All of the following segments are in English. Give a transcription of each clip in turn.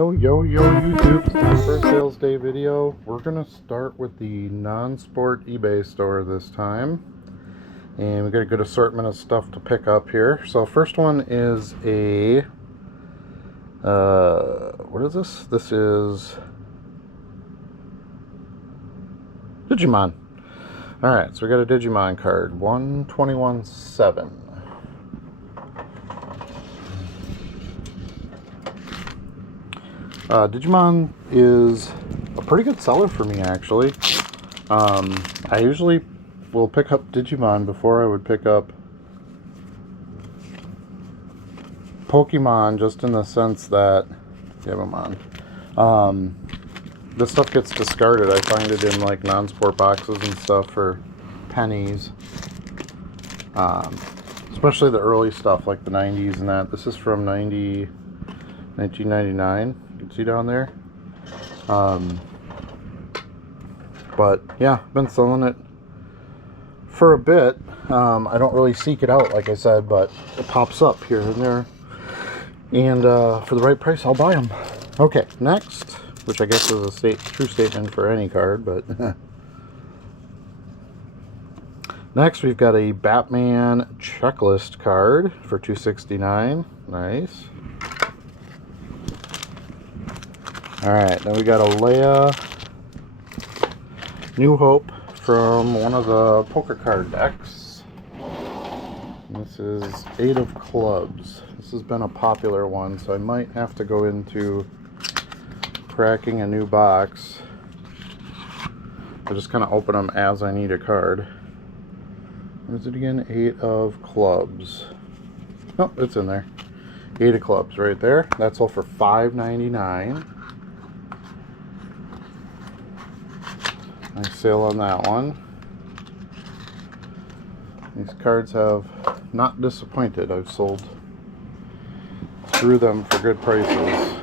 Yo, YouTube, it's time for a sales day video. We're going to start with the non-sport eBay store this time. And we got a good assortment of stuff to pick up here. So first one is a, what is this? This is Digimon. Alright, so we got a Digimon card, 121.7. Digimon is a pretty good seller for me, actually. I usually will pick up Digimon before I would pick up Pokemon, just in the sense that, this stuff gets discarded. I find it in like non-sport boxes and stuff for pennies. Especially the early stuff like the 90s and that. This is from 1999. See down there, but yeah, been selling it for a bit. I don't really seek it out, like I said, but it pops up here and there, and for the right price I'll buy them. Okay, next, which I guess is a true statement for any card, but next we've got a Batman checklist card for $269. Nice. Alright, then we got a Leia New Hope from one of the poker card decks. This is 8 of clubs. This has been a popular one, so I might have to go into cracking a new box. I just kind of open them as I need a card. What is it again? 8 of clubs. Oh, it's in there. 8 of clubs right there. That's all for $5.99. Nice sale on that one. These cards have not disappointed. I've sold through them for good prices.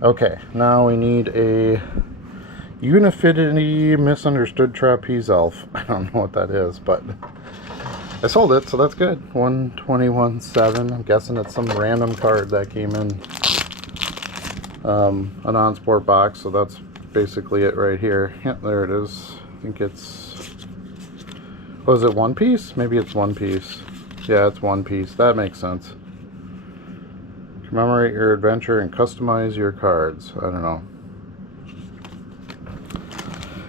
Okay, now we need a Unifinity Misunderstood Trapeze Elf. I don't know what that is, but I sold it, so that's good. 121.7. I'm guessing it's some random card that came in a non-sport box, so that's basically it right here. Yep, there it is. I think it's, was it one piece? Maybe it's one piece. Yeah, it's one piece. That makes sense. Commemorate your adventure and customize your cards. I don't know.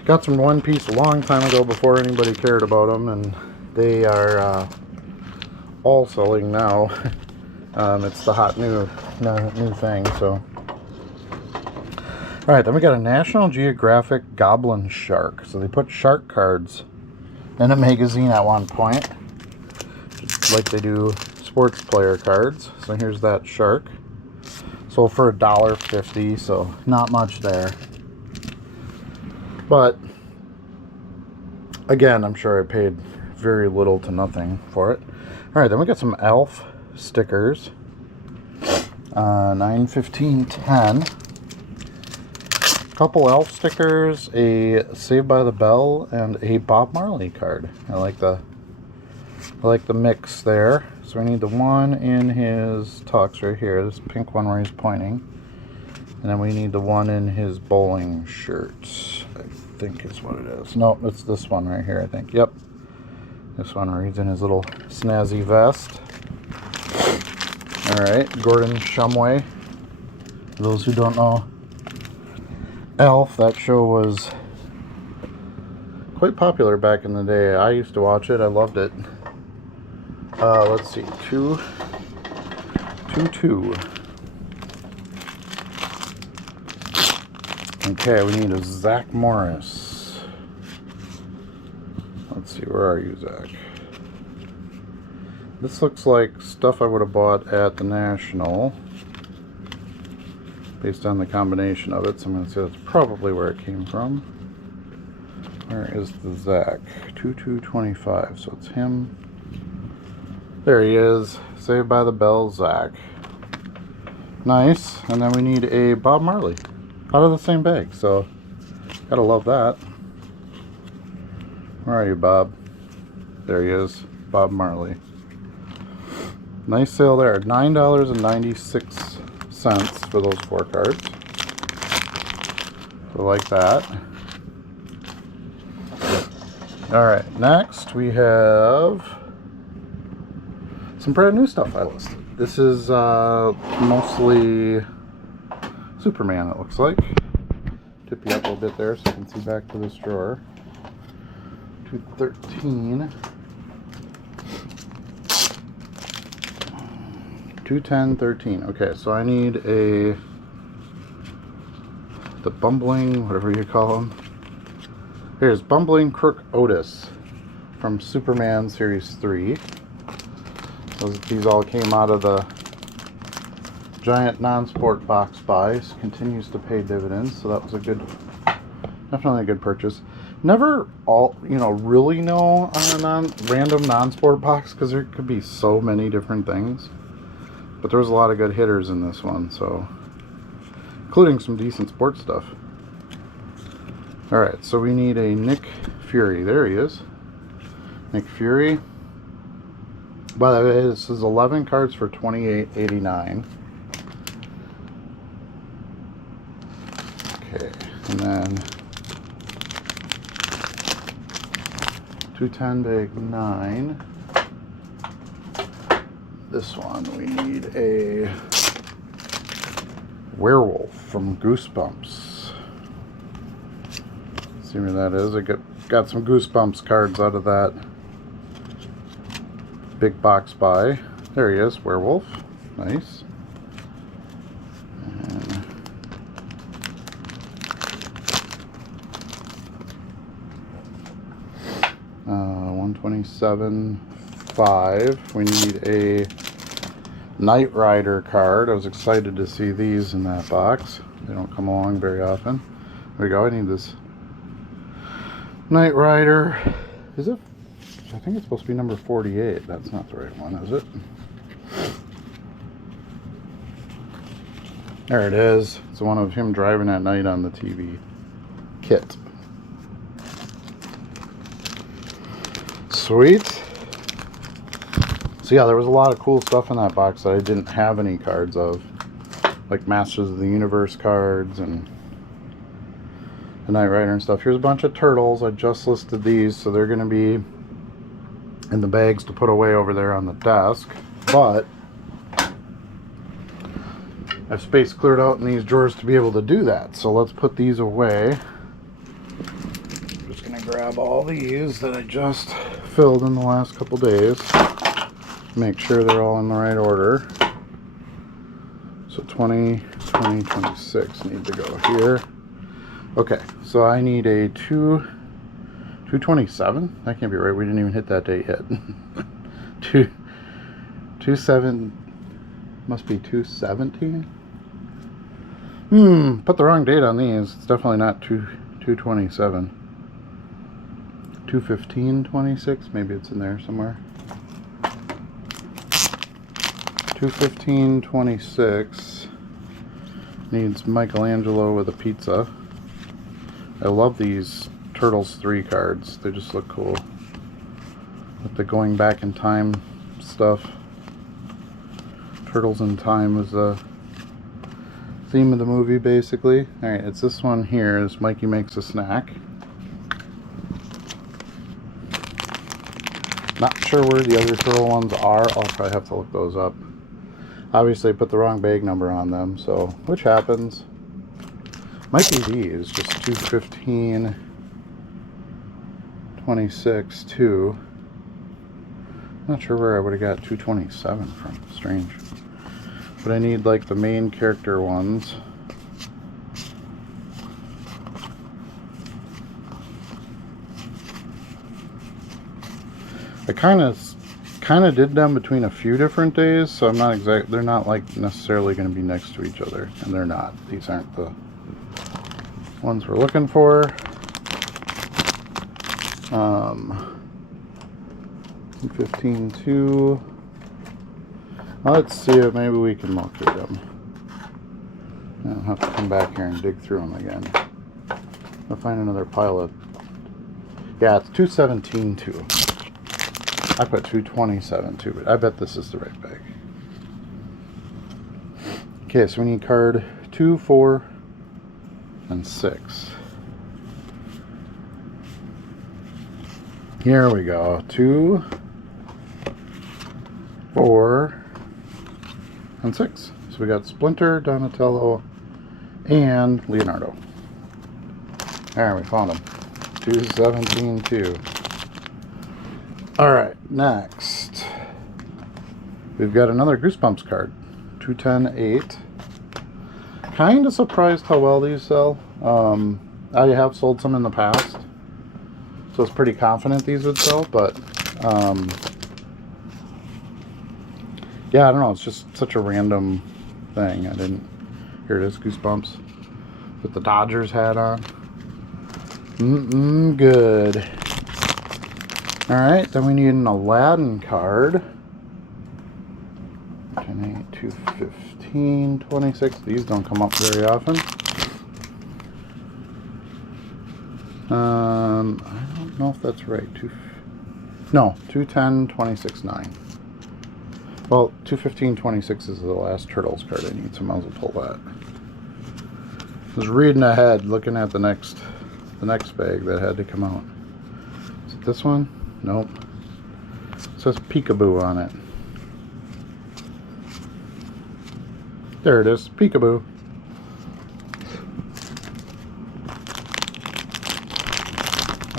Got some One Piece a long time ago before anybody cared about them, and they are all selling now. It's the hot new thing, so. Alright, then we got a National Geographic Goblin Shark. So they put shark cards in a magazine at one point, just like they do sports player cards. So here's that shark. Sold for $1.50, so not much there. But, again, I'm sure I paid very little to nothing for it. Alright, then we got some Elf stickers. 9/15/10. Couple Elf stickers, a Saved by the Bell, and a Bob Marley card. I like the mix there. So we need the one in his tux right here, this pink one where he's pointing, and then we need the one in his bowling shirt. I think is what it is. No, it's this one right here, I think. Yep, this one where he's in his little snazzy vest. All right, Gordon Shumway. For those who don't know Elf, that show was quite popular back in the day. I used to watch it. I loved it. Let's see. 2. Okay, we need a Zach Morris. Let's see. Where are you, Zach? This looks like stuff I would have bought at the National, based on the combination of it, so I'm going to say that's probably where it came from. Where is the Zach? 2225, so it's him. There he is. Saved by the Bell, Zach. Nice. And then we need a Bob Marley out of the same bag, so gotta love that. Where are you, Bob? There he is, Bob Marley. Nice sale there, $9.96. cents for those 4 cards. So like that. Alright, next we have some brand new stuff I listed. This is mostly Superman, it looks like. Tip you up a little bit there so you can see back to this drawer. 213. 21013. Okay, so I need the bumbling, whatever you call him. Here's Bumbling Crook Otis from Superman Series 3. These all came out of the giant non-sport box buys. Continues to pay dividends, so that was definitely a good purchase. Never really know on a random non-sport box because there could be so many different things. But there was a lot of good hitters in this one, so including some decent sports stuff. Alright, so we need a Nick Fury. There he is. Nick Fury. By the way, this is 11 cards for $28.89. Okay, and then 210 big 9. This one, we need a werewolf from Goosebumps. See where that is? I got some Goosebumps cards out of that big box buy. There he is, werewolf. Nice. And 127.5. We need a Knight Rider card. I was excited to see these in that box. They don't come along very often. There we go. I need this Knight Rider. Is it? I think it's supposed to be number 48. That's not the right one, is it? There it is. It's one of him driving at night on the TV. Kit. Sweet. So yeah, there was a lot of cool stuff in that box that I didn't have any cards of. Like Masters of the Universe cards and the Knight Rider and stuff. Here's a bunch of turtles. I just listed these, so they're going to be in the bags to put away over there on the desk. But I have space cleared out in these drawers to be able to do that. So let's put these away. I'm just going to grab all these that I just filled in the last couple days. Make sure they're all in the right order. So 20, 20, 26 need to go here. Okay, so I need a 227. That can't be right. We didn't even hit that date yet. 27 must be 217. Put the wrong date on these. It's definitely not 227. 215.26. Maybe it's in there somewhere. 215.26 needs Michelangelo with a pizza. I love these Turtles 3 cards. They just look cool. With the going back in time stuff. Turtles in Time was the theme of the movie, basically. Alright, it's this one here. Is Mikey Makes a Snack. Not sure where the other turtle ones are. I'll probably have to look those up. Obviously, I put the wrong bag number on them, so which happens. Might be these, just 215, 26, 2. Not sure where I would have got 227 from. Strange. But I need like the main character ones. I kind of did them between a few different days, so I'm not they're not like necessarily going to be next to each other, and they're not. These aren't the ones we're looking for. 15.2. Let's see if maybe we can locate them. I'll have to come back here and dig through them again. I'll find another pile of... Yeah, it's 217.2. I put 227.2, but I bet this is the right bag. Okay, so we need card 2, 4, and 6. Here we go. 2, 4, and 6. So we got Splinter, Donatello, and Leonardo. There, we found them. 217, 2. Alright, next. We've got another Goosebumps card. 210, 8. Kind of surprised how well these sell. I have sold some in the past, so I was pretty confident these would sell, but yeah, I don't know, it's just such a random thing. I didn't... Here it is, Goosebumps with the Dodgers hat on. Good. Alright, then we need an Aladdin card. 10, 8, 2, 15, 26. These don't come up very often. I don't know if that's right. 210, 26, 9. Well, 215, 26 is the last Turtles card I need, so I might as well pull that. I was reading ahead, looking at the next bag that had to come out. Is it this one? Nope. It says Peekaboo on it. There it is, Peekaboo.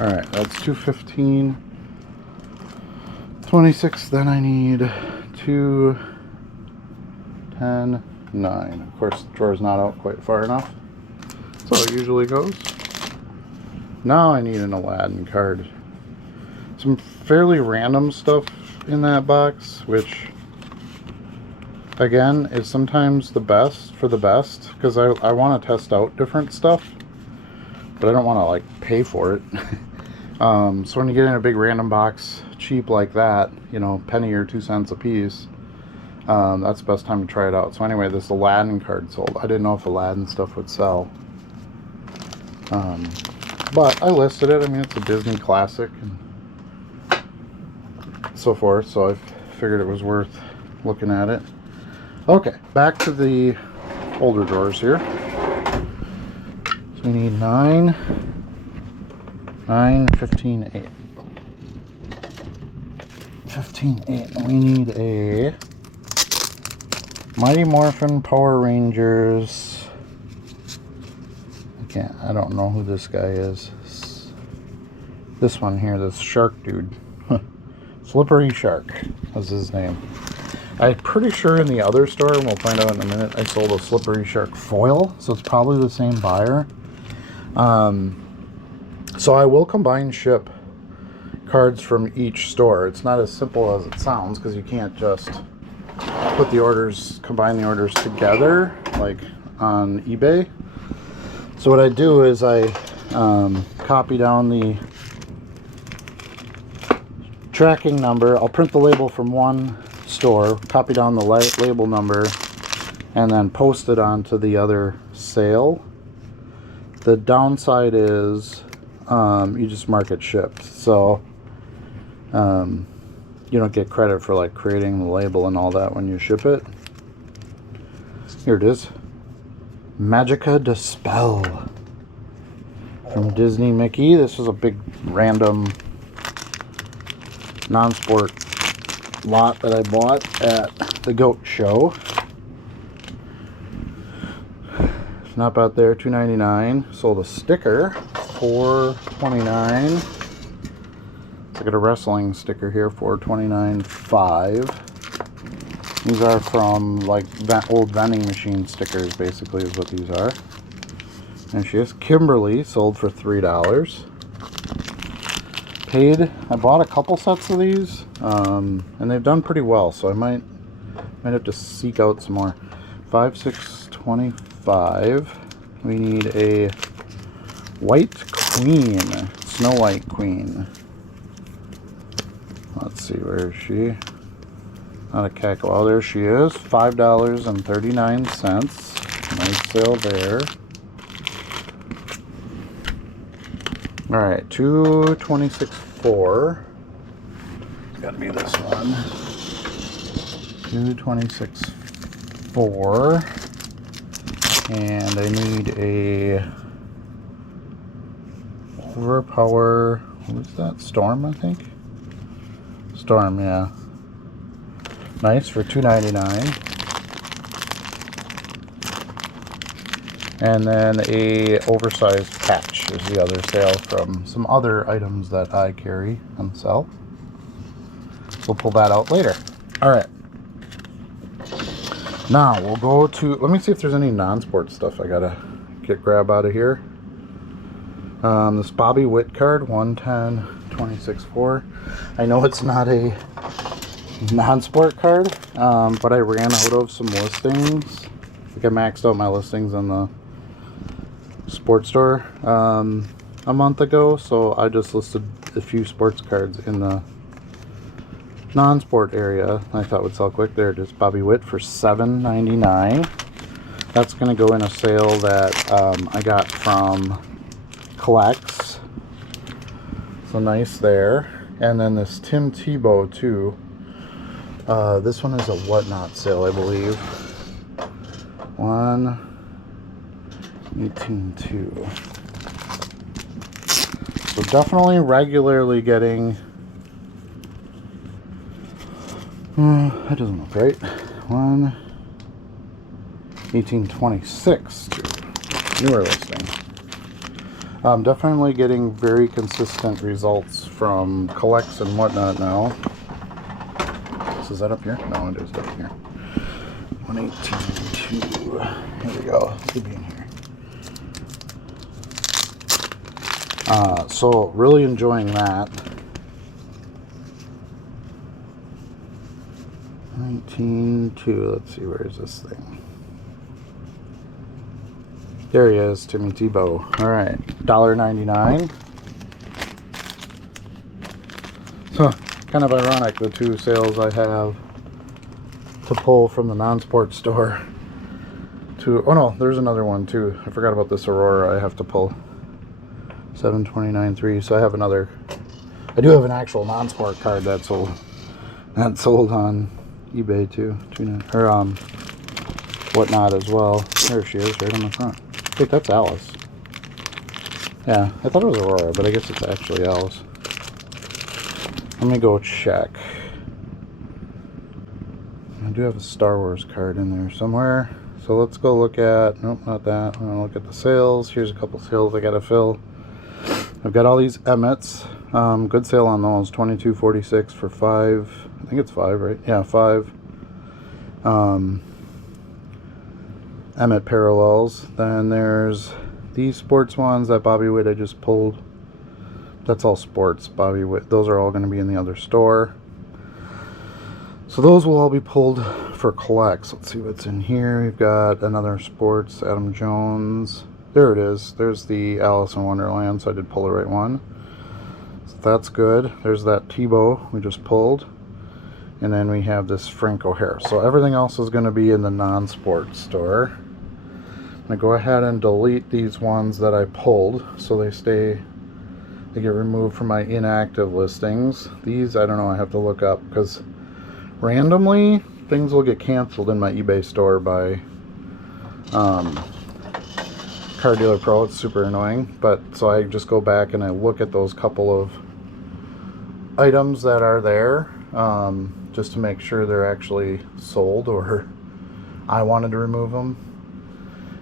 Alright, that's 215, 26. Then I need 2, 10, 9. Of course, the drawer's not out quite far enough. That's how it usually goes. Now I need an Aladdin card. Some fairly random stuff in that box, which again is sometimes the best for the best, because I want to test out different stuff, but I don't want to like pay for it. So when you get in a big random box, cheap like that, you know, penny or 2 cents a piece, that's the best time to try it out. So anyway, this Aladdin card sold. I didn't know if Aladdin stuff would sell, but I listed it. I mean, it's a Disney classic and so forth, so I figured it was worth looking at it. Okay, back to the older drawers here. So we need 9, 15, 8. 15, 8. And we need a Mighty Morphin Power Rangers. I don't know who this guy is. This one here, this shark dude. Slippery Shark was his name. I'm pretty sure in the other store, and we'll find out in a minute, I sold a Slippery Shark foil, so it's probably the same buyer. So I will combine ship cards from each store. It's not as simple as it sounds, because you can't just put the orders, combine the orders together like on eBay. So what I do is I copy down the tracking number. I'll print the label from one store, copy down the label number, and then post it onto the other sale. The downside is you just mark it shipped, so you don't get credit for like creating the label and all that when you ship it. Here it is, Magica Dispel from Disney Mickey. This is a big random non-sport lot that I bought at the GOAT show. Not out there, $2.99. Sold a sticker, $4.29. I got a wrestling sticker here, $4.29.5. These are from like old vending machine stickers, basically, is what these are. And she is Kimberly, sold for $3. I bought a couple sets of these, and they've done pretty well, so I might have to seek out some more. 5, 6, 25. We need a White Queen, Snow White Queen. Let's see, where is she? Not a cackle. Oh, there she is. $5.39. Nice sale there. Alright, 226.4. It's got to be this one. 226.4. And I need a overpower. What is that? Storm, I think. Storm, yeah. Nice for $2.99. And then a oversized patch is the other sale from some other items that I carry and sell. We'll pull that out later. All right. Now we'll go to, let me see if there's any non-sport stuff I gotta grab out of here. This Bobby Witt card, 110-26-4. I know it's not a non-sport card, but I ran out of some listings. I think I maxed out my listings on the sports store a month ago, so I just listed a few sports cards in the non-sport area I thought would sell quick. There it is, Bobby Witt for $7.99. That's going to go in a sale that I got from Collects, so nice there. And then this Tim Tebow too. This one is a Whatnot sale, I believe. 118.2. So definitely regularly getting. That doesn't look right. 118.26 to newer listing. Definitely getting very consistent results from Collects and Whatnot now. So is that up here? No, it is up here. 118.2. Here we go. It should be in here. So really enjoying that. 19.2. Let's see, where is this thing? There he is, Timmy Tebow. All right, $1.99. So kind of ironic, the two sales I have to pull from the non-sport store. Oh no, there's another one too. I forgot about this Aurora. I have to pull 729.3. So I have another. I do have an actual non-sport card that's sold. That's sold on eBay too, or Whatnot as well. There she is, right on the front. Wait, that's Alice. Yeah, I thought it was Aurora, but I guess it's actually Alice. Let me go check. I do have a Star Wars card in there somewhere. So let's go look at, nope, not that. I'm gonna look at the sales. Here's a couple sales I gotta fill. I've got all these Emmets. Good sale on those. 22.46 for 5. I think it's 5, right? Yeah, 5. Emmet parallels. Then there's these sports ones that Bobby Witt I just pulled. That's all sports, Bobby Witt. Those are all going to be in the other store. So those will all be pulled for collects. Let's see what's in here. We've got another sports, Adam Jones. There it is. There's the Alice in Wonderland, so I did pull the right one. So that's good. There's that Tebow we just pulled. And then we have this Frank O'Hare. So everything else is going to be in the non-sport store. I'm going to go ahead and delete these ones that I pulled so they get removed from my inactive listings. These, I don't know, I have to look up because randomly things will get canceled in my eBay store by Car Dealer Pro. It's super annoying, but so I just go back and I look at those couple of items that are there just to make sure they're actually sold or I wanted to remove them,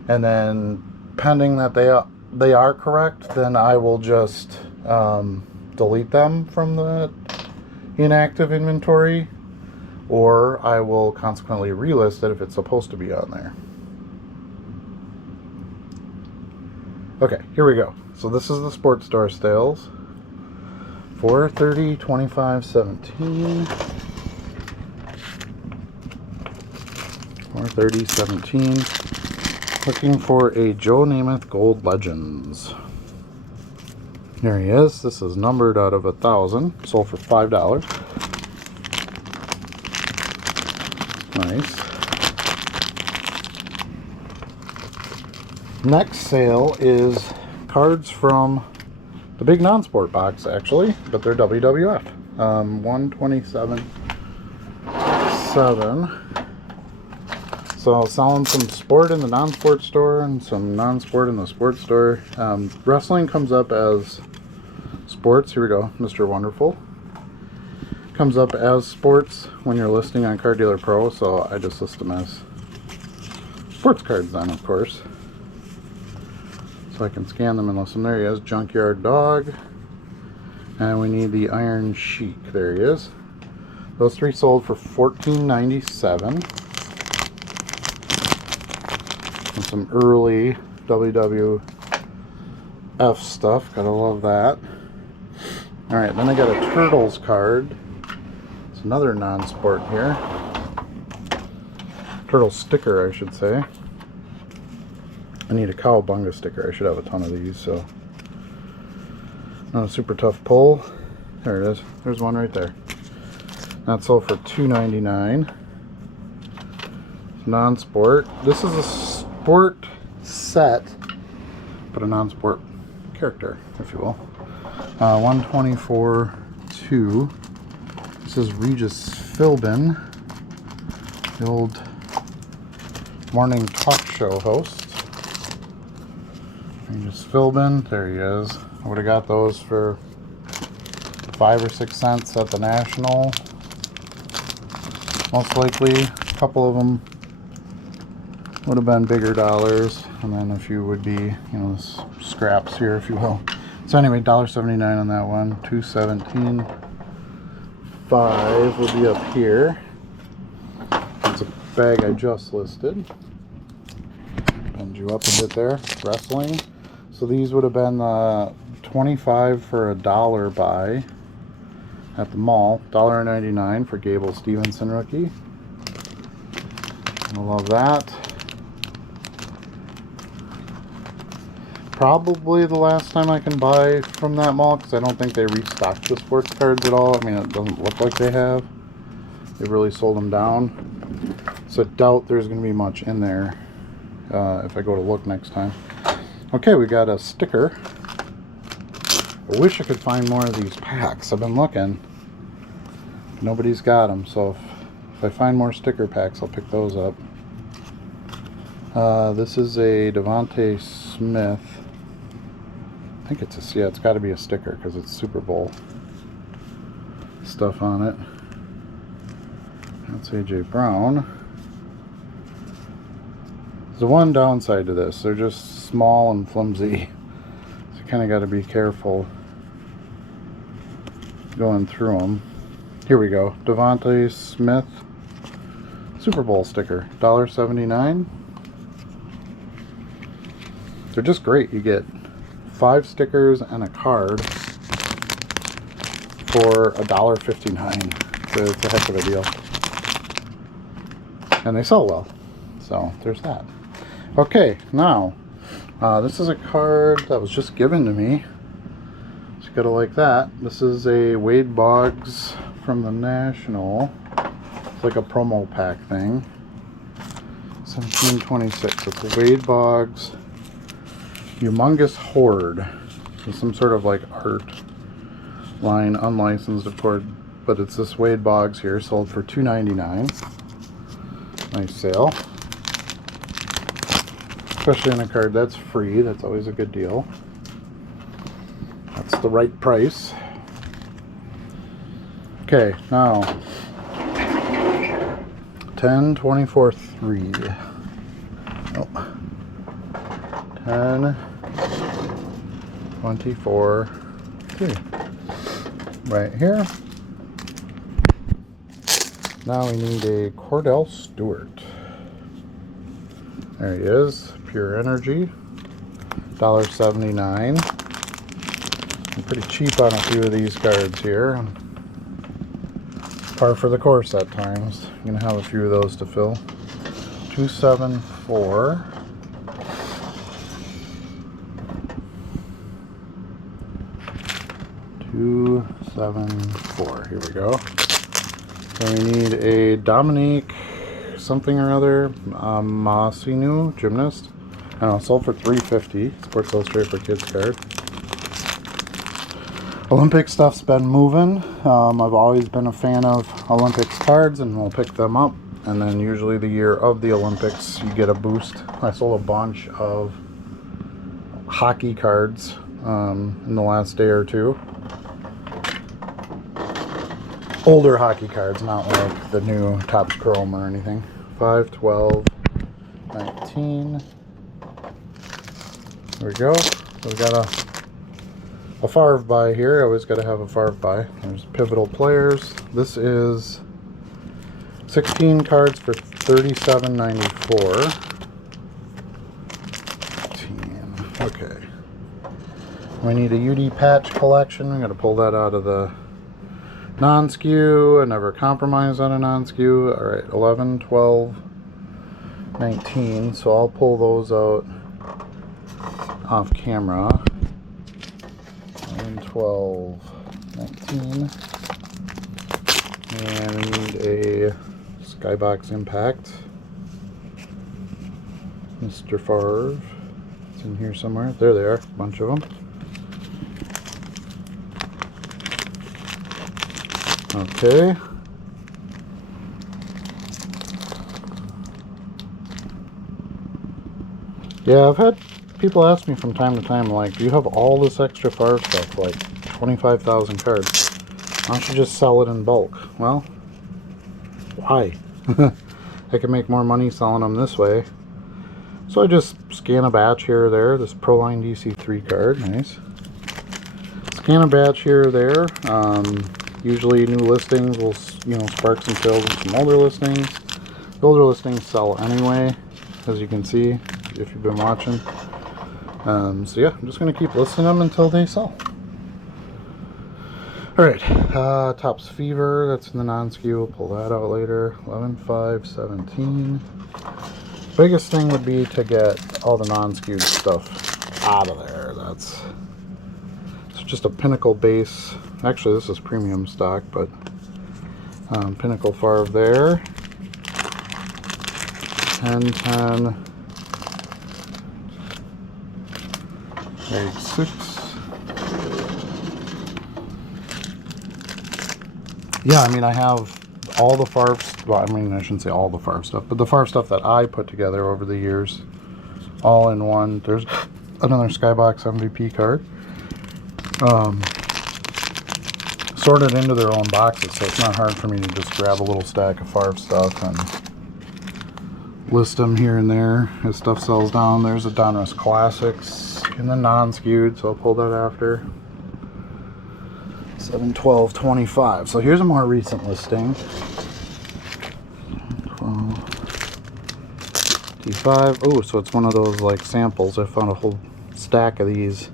and then pending that they are correct, then I will just delete them from the inactive inventory, or I will consequently relist it if it's supposed to be on there. Okay, here we go. So this is the sports store sales. 430, 25, 17. 430, 17. Looking for a Joe Namath Gold Legends. There he is. This is numbered out of 1,000. Sold for $5. Nice. Next sale is cards from the big non-sport box, actually, but they're WWF. 127.7. So selling some sport in the non-sport store and some non-sport in the sports store. Wrestling comes up as sports. Here we go, Mr. Wonderful. Comes up as sports when you're listing on Card Dealer Pro, so I just list them as sports cards then, of course. So I can scan them and list them. There he is, Junkyard Dog. And we need the Iron Sheik. There he is. Those three sold for $14.97. And some early WWF stuff. Gotta love that. Alright, then I got a Turtles card. It's another non-sport here. Turtle sticker, I should say. I need a Cowabunga sticker. I should have a ton of these, so. Not a super tough pull. There it is. There's one right there. That sold for $2.99. Non-sport. This is a sport set, but a non-sport character, if you will. 124.2. This is Regis Philbin, the old morning talk show host. Regis Philbin, there he is. I would have got those for 5 or 6 cents at the National. Most likely, a couple of them would have been bigger dollars, and then a few would be, you know, scraps here, if you will. So anyway, $1.79 on that one. $2.17.5 will be up here. It's a bag I just listed. Bend you up a bit there. Wrestling. So these would have been 25 for $1 buy at the mall. $1.99 for Gable Stevenson rookie. I love that. Probably the last time I can buy from that mall, because I don't think they restocked the sports cards at all. I mean, it doesn't look like they have. They really sold them down. So I doubt there's going to be much in there if I go to look next time. Okay, we got a sticker. I wish I could find more of these packs. I've been looking. Nobody's got them, so if I find more sticker packs, I'll pick those up. This is a Devontae Smith. I think it's a, yeah, it's got to be a sticker because it's Super Bowl stuff on it. That's AJ Brown. There's the one downside to this. They're just small and flimsy. So you kind of got to be careful going through them. Here we go. Devontae Smith Super Bowl sticker. $1.79. They're just great. You get 5 stickers and a card for $1.59. So it's a heck of a deal. And they sell well. So there's that. Okay, now this is a card that was just given to me. So you gotta like that. This is a Wade Boggs from the National. It's like a promo pack thing. 1726. It's a Wade Boggs Humongous Horde. It's some sort of like art line, unlicensed of course, but it's this Wade Boggs here, sold for $2.99. Nice sale. Especially in a card that's free, that's always a good deal. That's the right price. Okay, now 10-24-3. Oh. 10-24-3. Right here. Now we need a Cordell Stewart. There he is. Pure Energy. $1.79. I'm pretty cheap on a few of these cards here. Par for the course at times. I'm going to have a few of those to fill. 274. Here we go. So we need a Dominique something or other, Masinu, gymnast. I don't know, sold for $3.50. Sports Illustrated for Kids card. Olympic stuff's been moving. I've always been a fan of Olympics cards, and we'll pick them up and then usually the year of the Olympics you get a boost. I sold a bunch of hockey cards in the last day or two. Older hockey cards, not like the new Topps Chrome or anything. 5, 12, 19. There we go. So we got a Favre buy here. I always got to have a Favre buy. There's pivotal players. This is 16 cards for $37.94. Okay. We need a UD patch collection. I'm going to pull that out of the non-skew. I never compromise on a non-skew. Alright, 11, 12, 19. So I'll pull those out off camera. 11, 12, 19. And we need a Skybox Impact. Mr. Favre. It's in here somewhere. There they are. A bunch of them. Okay. Yeah, I've had people ask me from time to time, like, do you have all this extra Favre stuff, like 25,000 cards? Why don't you just sell it in bulk? Well, why? I can make more money selling them this way. So I just scan a batch here or there. This Proline DC3 card, nice. Scan a batch here or there. Usually new listings will, spark some sales with some older listings. The older listings sell anyway, as you can see, if you've been watching. So yeah, I'm just going to keep listing them until they sell. Alright, Topps Fever, that's in the non-skew. We'll pull that out later. 11, 5, 17. Biggest thing would be to get all the non-skewed stuff out of there. It's just a Pinnacle base. Actually, this is premium stock, but Pinnacle Favre there. 10, 10. 8, 6. Yeah, I mean, I have all the Favre, well, I mean, I shouldn't say all the Favre stuff, but the Favre stuff that I put together over the years, all in one. There's another Skybox MVP card. Sorted into their own boxes, so it's not hard for me to just grab a little stack of Favre stuff and list them here and there as stuff sells down. There's a Donruss Classics in the non-skewed, so I'll pull that after. 7, 12, 25. So here's a more recent listing. 12, D5. Oh, so it's one of those like samples. I found a whole stack of these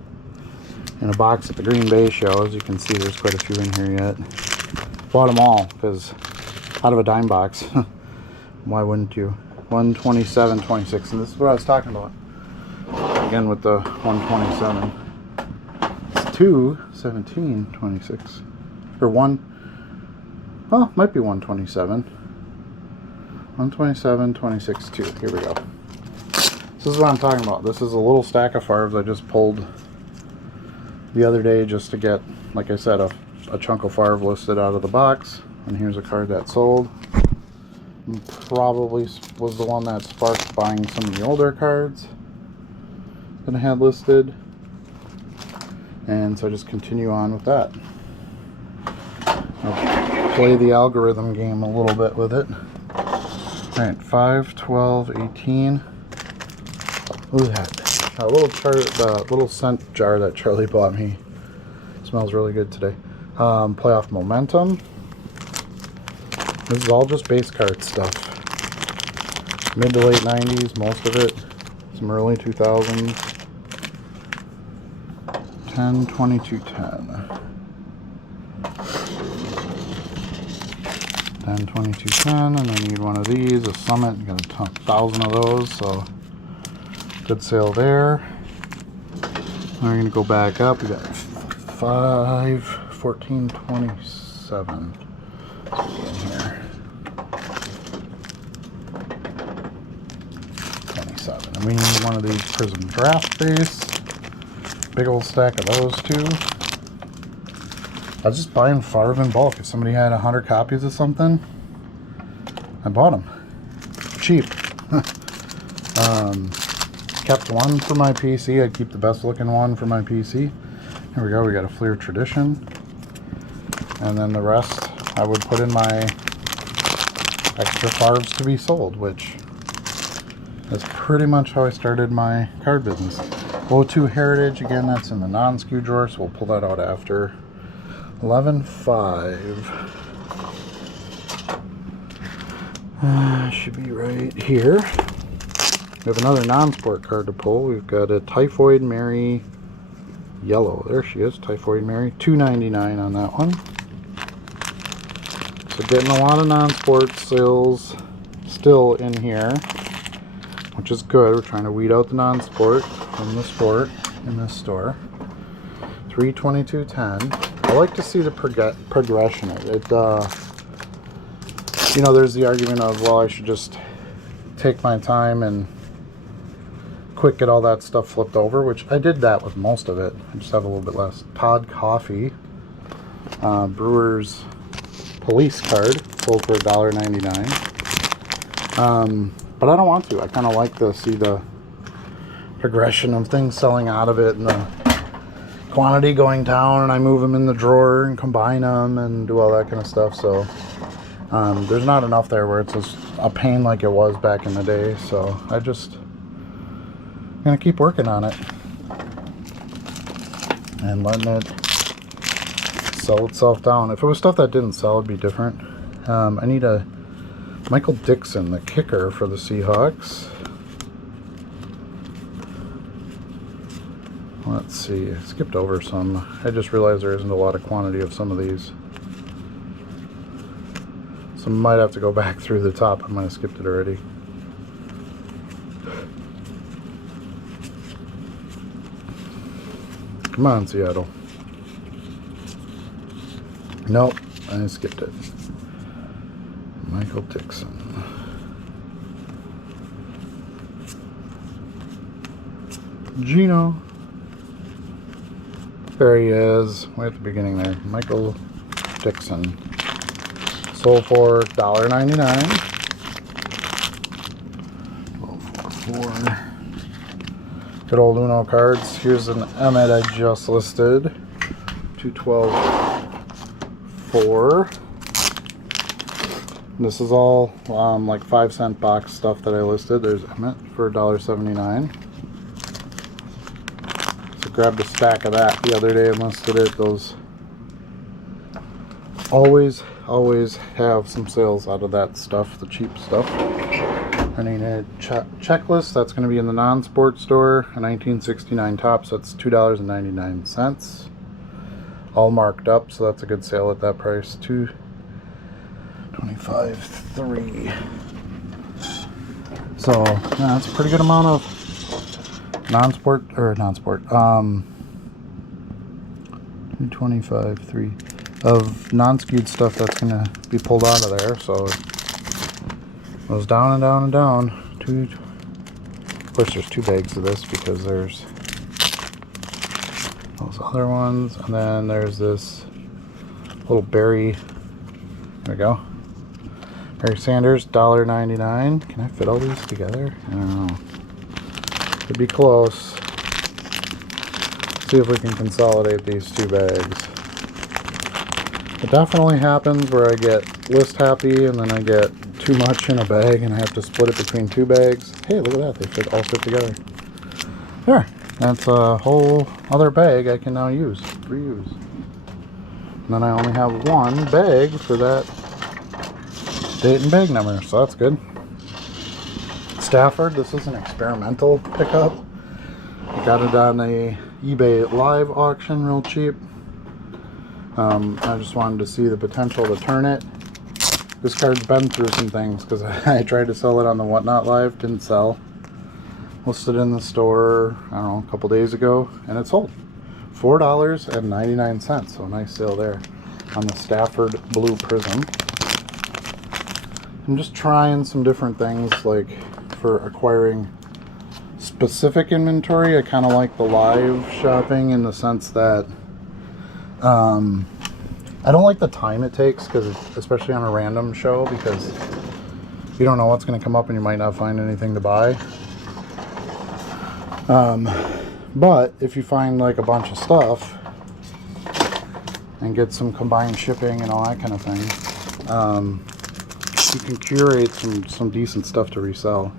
in a box at the Green Bay show. As you can see, there's quite a few in here yet. Bought them all because out of a dime box. Why wouldn't you? 127, 26, and this is what I was talking about. Again with the 127. It's 2, 17, 26, or 1. Oh, might be 127. 127, 26, 2. Here we go. This is what I'm talking about. This is a little stack of Favres I just pulled the other day just to get, like I said, a chunk of Favre listed out of the box. And here's a card that sold. And probably was the one that sparked buying some of the older cards that I had listed. And so I just continue on with that. I'll play the algorithm game a little bit with it. Alright, 5, 12, 18. Look at that. A little scent jar that Charlie bought me. Smells really good today. Playoff Momentum. This is all just base card stuff. Mid to late 90s, most of it. Some early 2000s. 10, 22, 10. 10, 22, 10, and I need one of these, a Summit. You got 1,000 of those, so good sale there. Now we're going to go back up. We got 5, 14, 27. Let's get in here. 27. And we need one of these Prism Draft Base. Big old stack of those too. I was just buying Favre in bulk. If somebody had 100 copies of something, I bought them. cheap. Kept one for my PC. I'd keep the best looking one for my PC. Here we go. We got a Fleer Tradition. And then the rest I would put in my extra Favres to be sold, which is pretty much how I started my card business. O2 Heritage, again, that's in the non-skew drawer, so we'll pull that out after. 11.5. Should be right here. We have another non-sport card to pull. We've got a Typhoid Mary Yellow. There she is, Typhoid Mary. $2.99 on that one. So getting a lot of non-sport sales still in here, which is good. We're trying to weed out the non-sport from the sport in this store. $322.10. I like to see the progression of it. You know, there's the argument of, well, I should just take my time and quick get all that stuff flipped over, which I did that with most of it. I just have a little bit less. Todd Coffee, Brewers Police card, sold for $1.99. But I don't want to. I kind of like to see the progression of things selling out of it and the quantity going down, and I move them in the drawer and combine them and do all that kind of stuff. So there's not enough there where it's just a pain like it was back in the day. So I'm gonna keep working on it and letting it sell itself down. If it was stuff that didn't sell, it'd be different. I need a Michael Dixon, the kicker for the Seahawks. Let's see, I skipped over some. I just realized there isn't a lot of quantity of some of these, so I might have to go back through the top. I might have skipped it already. Come on, Seattle. Nope, I skipped it. Michael Dixon. Gino. There he is, way at the beginning there. Michael Dixon. Sold for $1.99. 12.44. Good old Uno cards. Here's an Emmett I just listed. 212.4. This is all like 5-cent box stuff that I listed. There's Emmett for $1.79. So grabbed a stack of that the other day and listed it. Those always have some sales out of that stuff, the cheap stuff. I need a checklist. That's going to be in the non-sport store. A 1969 Topps. That's $2.99. All marked up, so that's a good sale at that price. $225.3. So yeah, that's a pretty good amount of non-sport. 225.3 of non-skewed stuff that's going to be pulled out of there. So it goes down and down and down. Of course, there's 2 bags of this because there's those other ones, and then there's this little Barry. There we go. Barry Sanders, $1.99. Can I fit all these together? I don't know. Could be close. See if we can consolidate these 2 bags. It definitely happens where I get list happy and then I get too much in a bag and I have to split it between 2 bags. Hey, look at that. They all fit together. There. That's a whole other bag I can now reuse. And then I only have 1 bag for that date and bag number, so that's good. Stafford, this is an experimental pickup. I got it on a eBay live auction real cheap. I just wanted to see the potential to turn it. This card's been through some things because I tried to sell it on the Whatnot Live, didn't sell. Listed in the store, I don't know, a couple days ago, and it sold. $4.99, so a nice sale there on the Stafford Blue Prism. I'm just trying some different things, like for acquiring specific inventory. I kind of like the live shopping in the sense that I don't like the time it takes, because especially on a random show, because You don't know what's going to come up and you might not find anything to buy. But if you find like a bunch of stuff and get some combined shipping and all that kind of thing, you can curate some decent stuff to resell.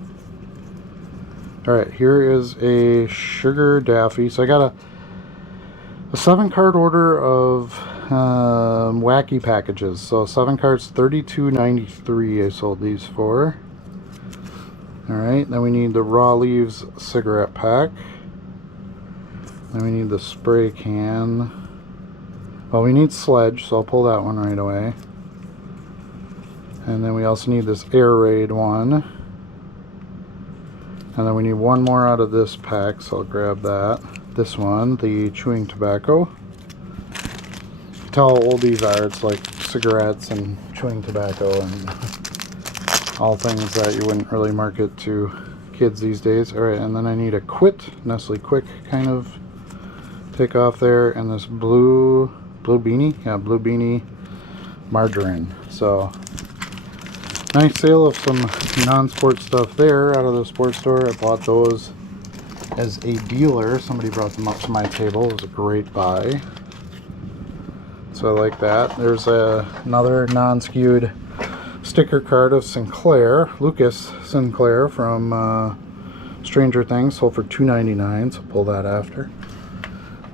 Alright, here is a Sugar Daffy. So I got a 7 card order of wacky packages. So 7 cards, $32.93 I sold these for. Alright, then we need the Raw Leaves cigarette pack. Then we need the spray can. Well, we need Sledge, so I'll pull that one right away. And then we also need this Air Raid one. And then we need one more out of this pack, so I'll grab that. This one, the chewing tobacco. You can tell how old these are. It's like cigarettes and chewing tobacco and all things that you wouldn't really market to kids these days. Alright, and then I need a Quit, Nestle Quick kind of take off there, and this blue beanie? Yeah, blue beanie margarine. So, nice sale of some non-sport stuff there out of the sports store. I bought those as a dealer. Somebody brought them up to my table. It was a great buy. So I like that. There's another non-skewed sticker card of Sinclair, Lucas Sinclair from Stranger Things, sold for $2.99, so pull that after.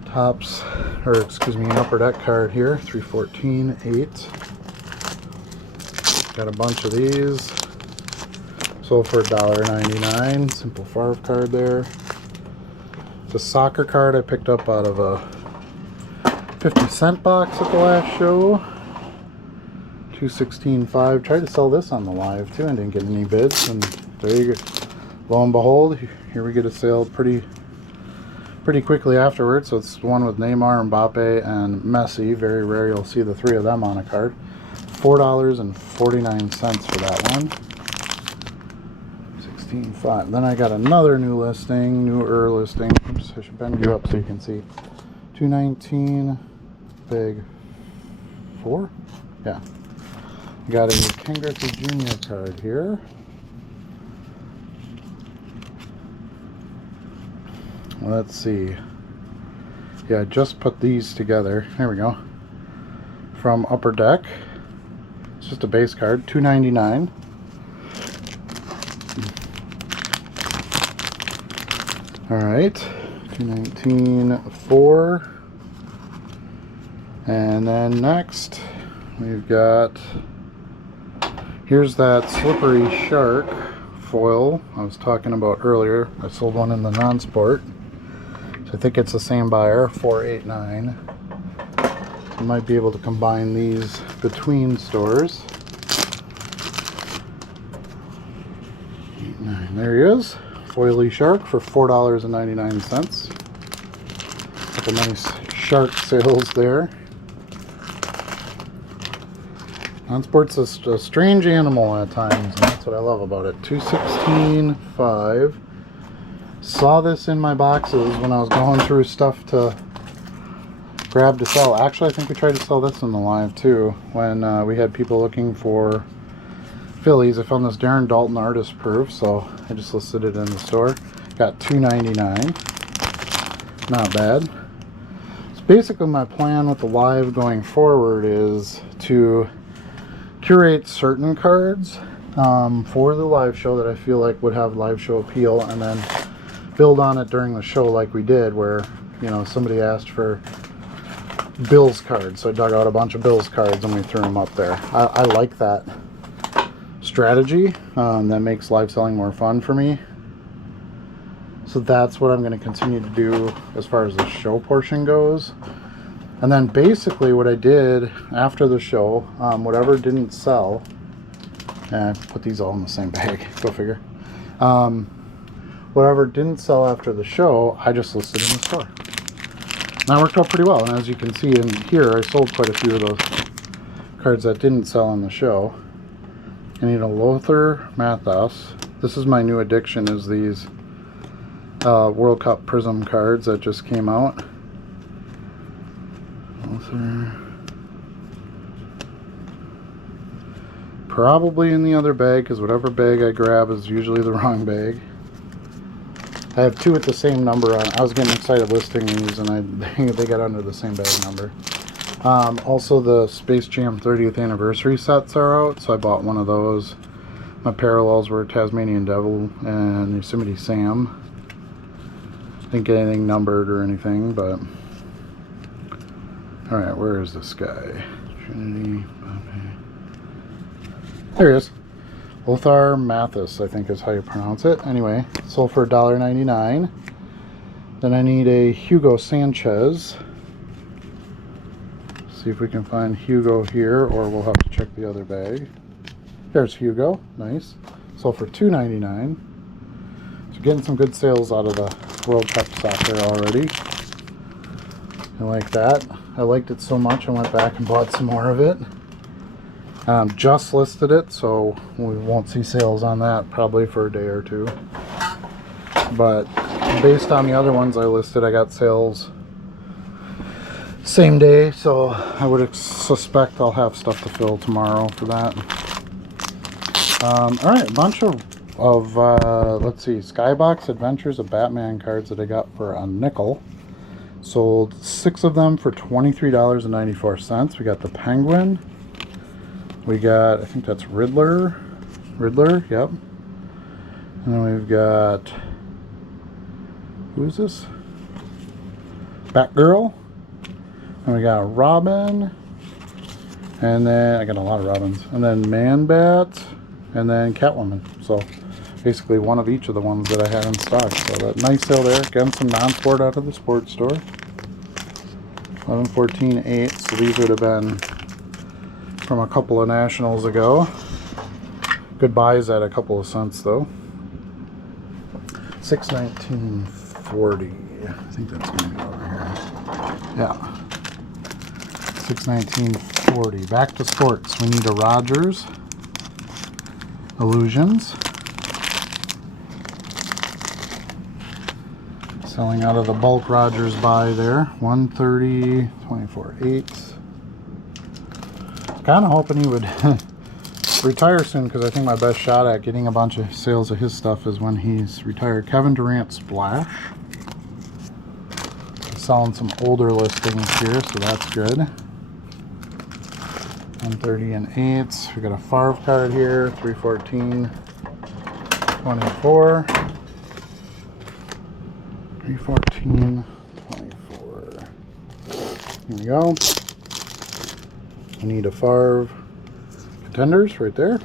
Tops, or excuse me, an Upper Deck card here, 314.8. Got a bunch of these, sold for $1.99. Simple Favre card there. It's a soccer card I picked up out of a 50-cent box at the last show. 216.5. Tried to sell this on the live too and didn't get any bids, and there you go. Lo and behold, here we get a sale pretty quickly afterwards. So it's one with Neymar, Mbappe, and Messi. Very rare you'll see the 3 of them on a card. $4.49 for that one. 16.5. Then I got another newer listing. Oops, I should bend you up so you can see. 219, big 4. Yeah. Got a Ken Griffey Jr. card here. Let's see. Yeah, I just put these together. There we go. From Upper Deck. It's just a base card, $2.99. Alright, 219.4. And then next, we've got, here's that Slippery Shark foil I was talking about earlier. I sold one in the non-sport. So I think it's the same buyer, $4.89. I might be able to combine these between stores. There he is, Foily Shark for $4.99. Couple nice shark sales there. Non-sport's a strange animal at times, and that's what I love about it. 216.5. Saw this in my boxes when I was going through stuff to grab to sell. Actually, I think we tried to sell this in the live too when we had people looking for Phillies. I found this Darren Dalton artist proof, so I just listed it in the store. Got $2.99. Not bad. So basically my plan with the live going forward is to curate certain cards for the live show that I feel like would have live show appeal, and then build on it during the show like we did, where, you know, somebody asked for Bills cards, so I dug out a bunch of Bills cards and we threw them up there. I like that strategy. That makes live selling more fun for me. So that's what I'm going to continue to do as far as the show portion goes. And then basically what I did after the show, whatever didn't sell, and I put these all in the same bag, go figure. Whatever didn't sell after the show, I just listed in the store. And that worked out pretty well. And as you can see in here, I sold quite a few of those cards that didn't sell on the show. I need a Lothar Mathis. This is my new addiction, is these World Cup Prism cards that just came out. probably in the other bag, because whatever bag I grab is usually the wrong bag. I have two with the same number on. I was getting excited listing these, and they got under the same bag number. Also, the Space Jam 30th anniversary sets are out, so I bought one of those. My parallels were Tasmanian Devil and Yosemite Sam. Didn't get anything numbered or anything, but... Alright, where is this guy? Trinity... There he is. Lothar Mathis, I think is how you pronounce it. Anyway, sold for $1.99. Then I need a Hugo Sanchez. See if we can find Hugo here, or we'll have to check the other bag. There's Hugo. Nice. Sold for $2.99. So getting some good sales out of the World Cup soccer already. I like that. I liked it so much I went back and bought some more of it. Just listed it, so we won't see sales on that probably for a day or two. But based on the other ones I listed, I got sales same day, so I would suspect I'll have stuff to fill tomorrow for that. Alright, a bunch of let's see, Skybox Adventures of Batman cards that I got for a nickel. Sold 6 of them for $23.94. We got the Penguin. We got, I think that's Riddler, yep. And then we've got, who is this? Batgirl. And we got Robin. And then, I got a lot of Robins. And then Man-Bat. And then Catwoman. So, basically one of each of the ones that I had in stock. So, that nice sale there. Getting some non-sport out of the sports store. 11-14-8. So, these would have been from a couple of nationals ago. Good buys at a couple of cents though. 619.40. I think that's gonna be over here. Yeah. 619.40. Back to sports. We need a Rodgers. Illusions. Selling out of the bulk Rodgers buy there. 130, 24.8. Kind of hoping he would retire soon, because I think my best shot at getting a bunch of sales of his stuff is when he's retired. Kevin Durant Splash. Selling some older listings here, so that's good. 130 and 8. We got a Favre card here, 314, 24. 314, 24. Here we go. We need a Favre Contenders right there.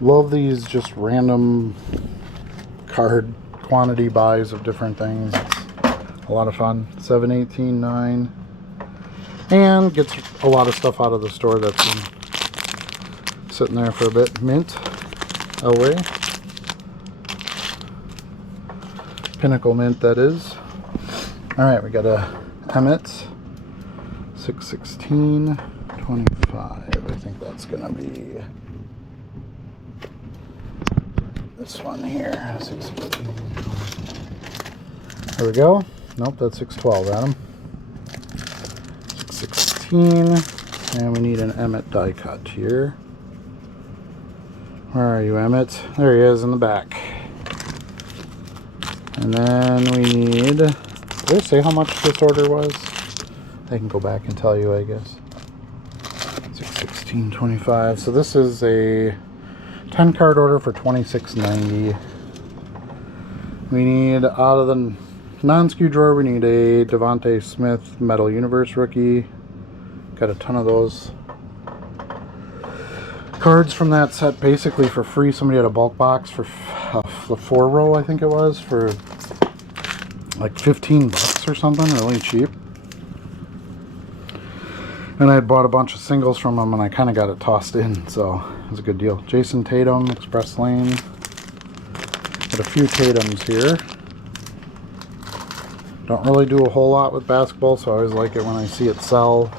Love these just random card quantity buys of different things. It's a lot of fun. 718, 9. And gets a lot of stuff out of the store that's been sitting there for a bit. Mint. Elway. Pinnacle Mint, that is. Alright, we got a Emmett, 616, 25. I think that's gonna be this one here. 616. There we go. Nope, that's 612, Adam. 616. And we need an Emmett die cut here. Where are you, Emmett? There he is in the back. And then we need... Did I say how much this order was? I can go back and tell you, I guess. 616.25. So this is a 10 card order for $26.90. We need, out of the non-skew drawer, we need a Devontae Smith Metal Universe rookie. Got a ton of those cards from that set basically for free. Somebody had a bulk box for the 4-row, I think it was, for like $15 or something, really cheap. And I had bought a bunch of singles from them, and I kind of got it tossed in, so it was a good deal. Jason Tatum, Express Lane. Got a few Tatums here. Don't really do a whole lot with basketball, so I always like it when I see it sell.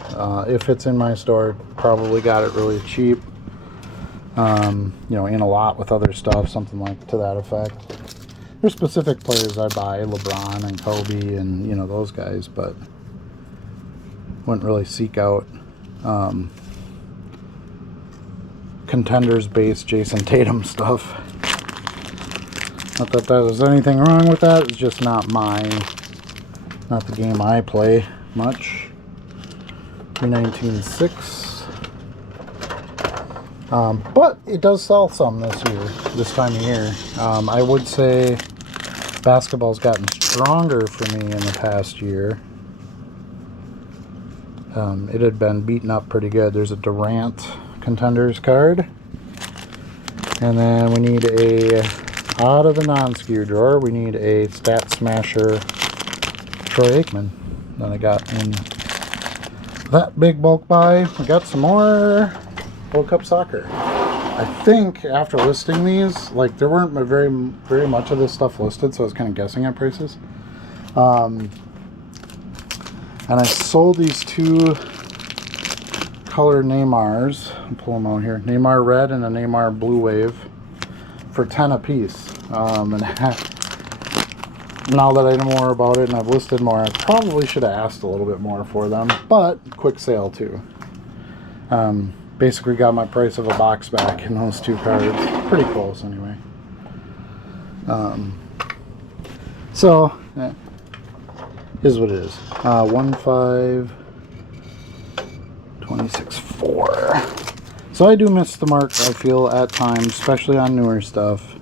If it's in my store, probably got it really cheap. You know, in a lot with other stuff, something like to that effect. There's specific players I buy, LeBron and Kobe and, you know, those guys, but wouldn't really seek out Contenders base Jason Tatum stuff. Not that there's anything wrong with that, it's just not the game I play much. 319.6. But it does sell some this time of year. I would say basketball's gotten stronger for me in the past year. It had been beaten up pretty good. There's a Durant Contenders card. And then we need out of the non-skew drawer, we need a Stat Smasher Troy Aikman that I got in that big bulk buy. We got some more World Cup Soccer. I think after listing these, like, there weren't very much of this stuff listed, so I was kind of guessing at prices. And I sold these two color Neymars. I'll pull them out here. Neymar Red and a Neymar Blue Wave for 10 a piece. And now that I know more about it and I've listed more, I probably should have asked a little bit more for them, but quick sale too. Basically got my price of a box back in those two cards. Pretty close anyway. So, here's what it is. 1.526.4. So I do miss the mark, I feel, at times, especially on newer stuff.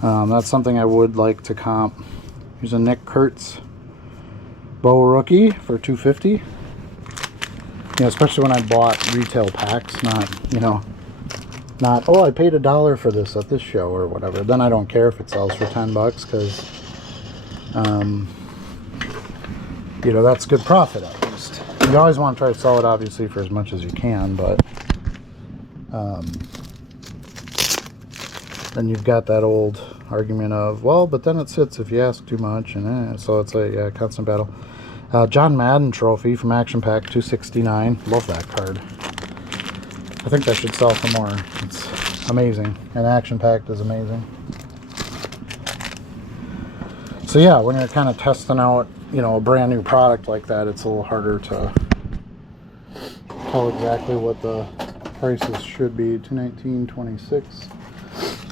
That's something I would like to comp. Here's a Nick Kurtz Bow Rookie for $250. You know, especially when I bought retail packs, not, oh, I paid $1 for this at this show or whatever. Then I don't care if it sells for $10 because, that's good profit at least. You always want to try to sell it, obviously, for as much as you can, but then you've got that old argument of, well, but then it sits if you ask too much, and so it's a constant battle. John Madden trophy from Action Pack, $269. Love that card. I think that should sell for more. It's amazing, and Action Pack is amazing. So yeah, when you're kind of testing out, a brand new product like that, it's a little harder to tell exactly what the prices should be. $219.26.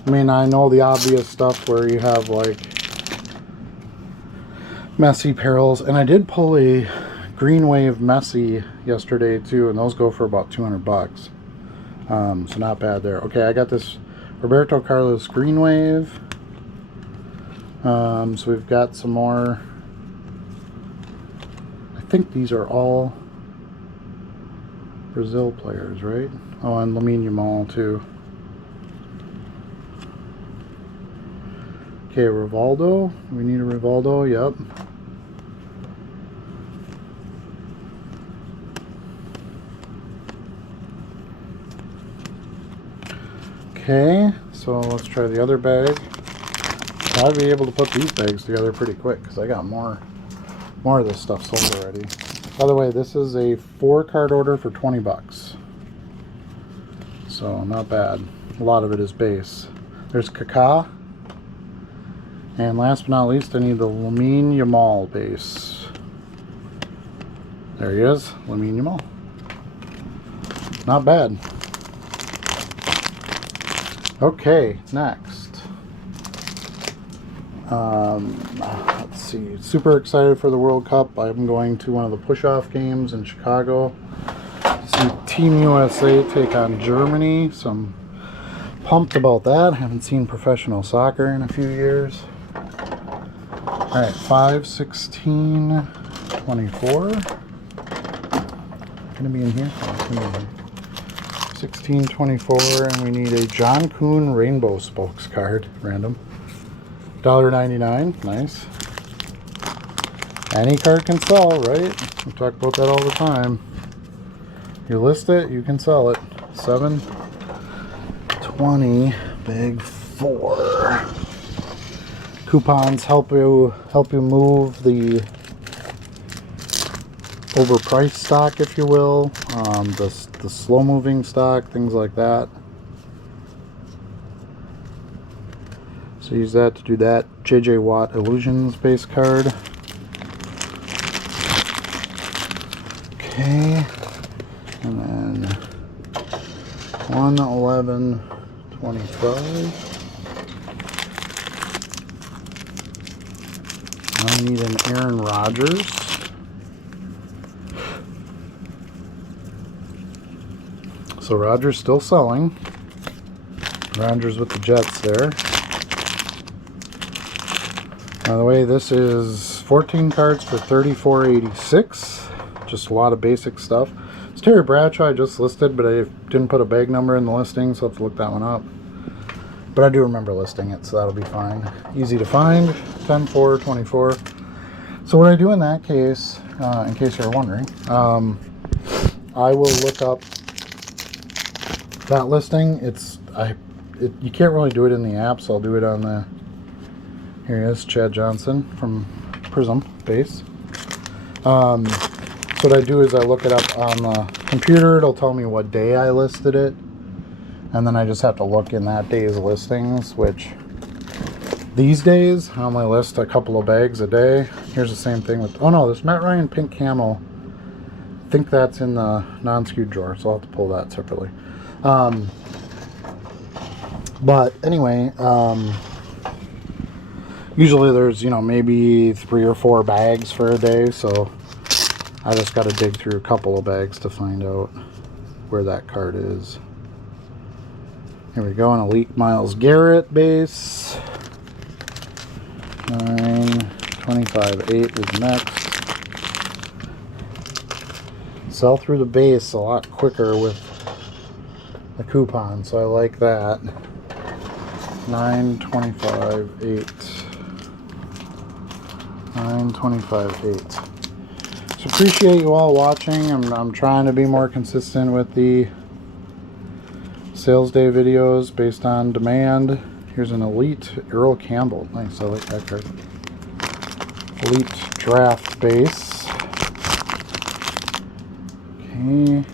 I mean, I know the obvious stuff where you have like Messi Perils, and I did pull a Green Wave Messi yesterday too, and those go for about $200. So not bad there. Okay, I got this Roberto Carlos Green Wave. So we've got some more. I think these are all Brazil players, right? Oh, and Lamine Yamal too. Okay, Rivaldo. We need a Rivaldo, yep. Okay, so let's try the other bag. I'll be able to put these bags together pretty quick because I got more of this stuff sold already. By the way, this is a 4-card order for $20. So not bad. A lot of it is base. There's Kaká. And last but not least, I need the Lamine Yamal base. There he is, Lamine Yamal. Not bad. Okay, next. Let's see. Super excited for the World Cup. I'm going to one of the push-off games in Chicago to see Team USA take on Germany. So I'm pumped about that. I haven't seen professional soccer in a few years. All right, 5/16/24. Gonna be in here. Oh, it's gonna be in here. 16/24, and we need a John Kuhn Rainbow Spokes card, random. $1.99, nice. Any card can sell, right? We talk about that all the time. You list it, you can sell it. 7/20, big 4. Coupons help you move the overpriced stock, if you will, the slow moving stock, things like that. So use that to do that. JJ Watt Illusions base card. Okay, And then 111.25. I need an Aaron Rodgers. So Rodgers still selling. Rodgers with the Jets there. By the way, this is 14 cards for $34.86. Just a lot of basic stuff. It's Terry Bradshaw I just listed, but I didn't put a bag number in the listing, so I'll have to look that one up. But I do remember listing it, so that'll be fine. Easy to find, 10-4-24. So what I do in that case, in case you're wondering, I will look up that listing. You can't really do it in the app, so I'll do it on the... Here he is, Chad Johnson from Prism Base. So what I do is I look it up on the computer. It'll tell me what day I listed it. And then I just have to look in that day's listings, which these days I only list a couple of bags a day. Here's the same thing with, oh no, this Matt Ryan pink camo. I think that's in the non-skewed drawer, so I'll have to pull that separately. But anyway, usually there's, maybe 3 or 4 bags for a day, so I just got to dig through a couple of bags to find out where that card is. Here we go, an Elite Myles Garrett base. 9.25.8 is next. Sell through the base a lot quicker with the coupon, so I like that. 9.25.8. 9.25.8. So appreciate you all watching. I'm trying to be more consistent with the sales day videos based on demand. Here's an Elite Earl Campbell. Nice, I like that card. Elite Draft Base. Okay.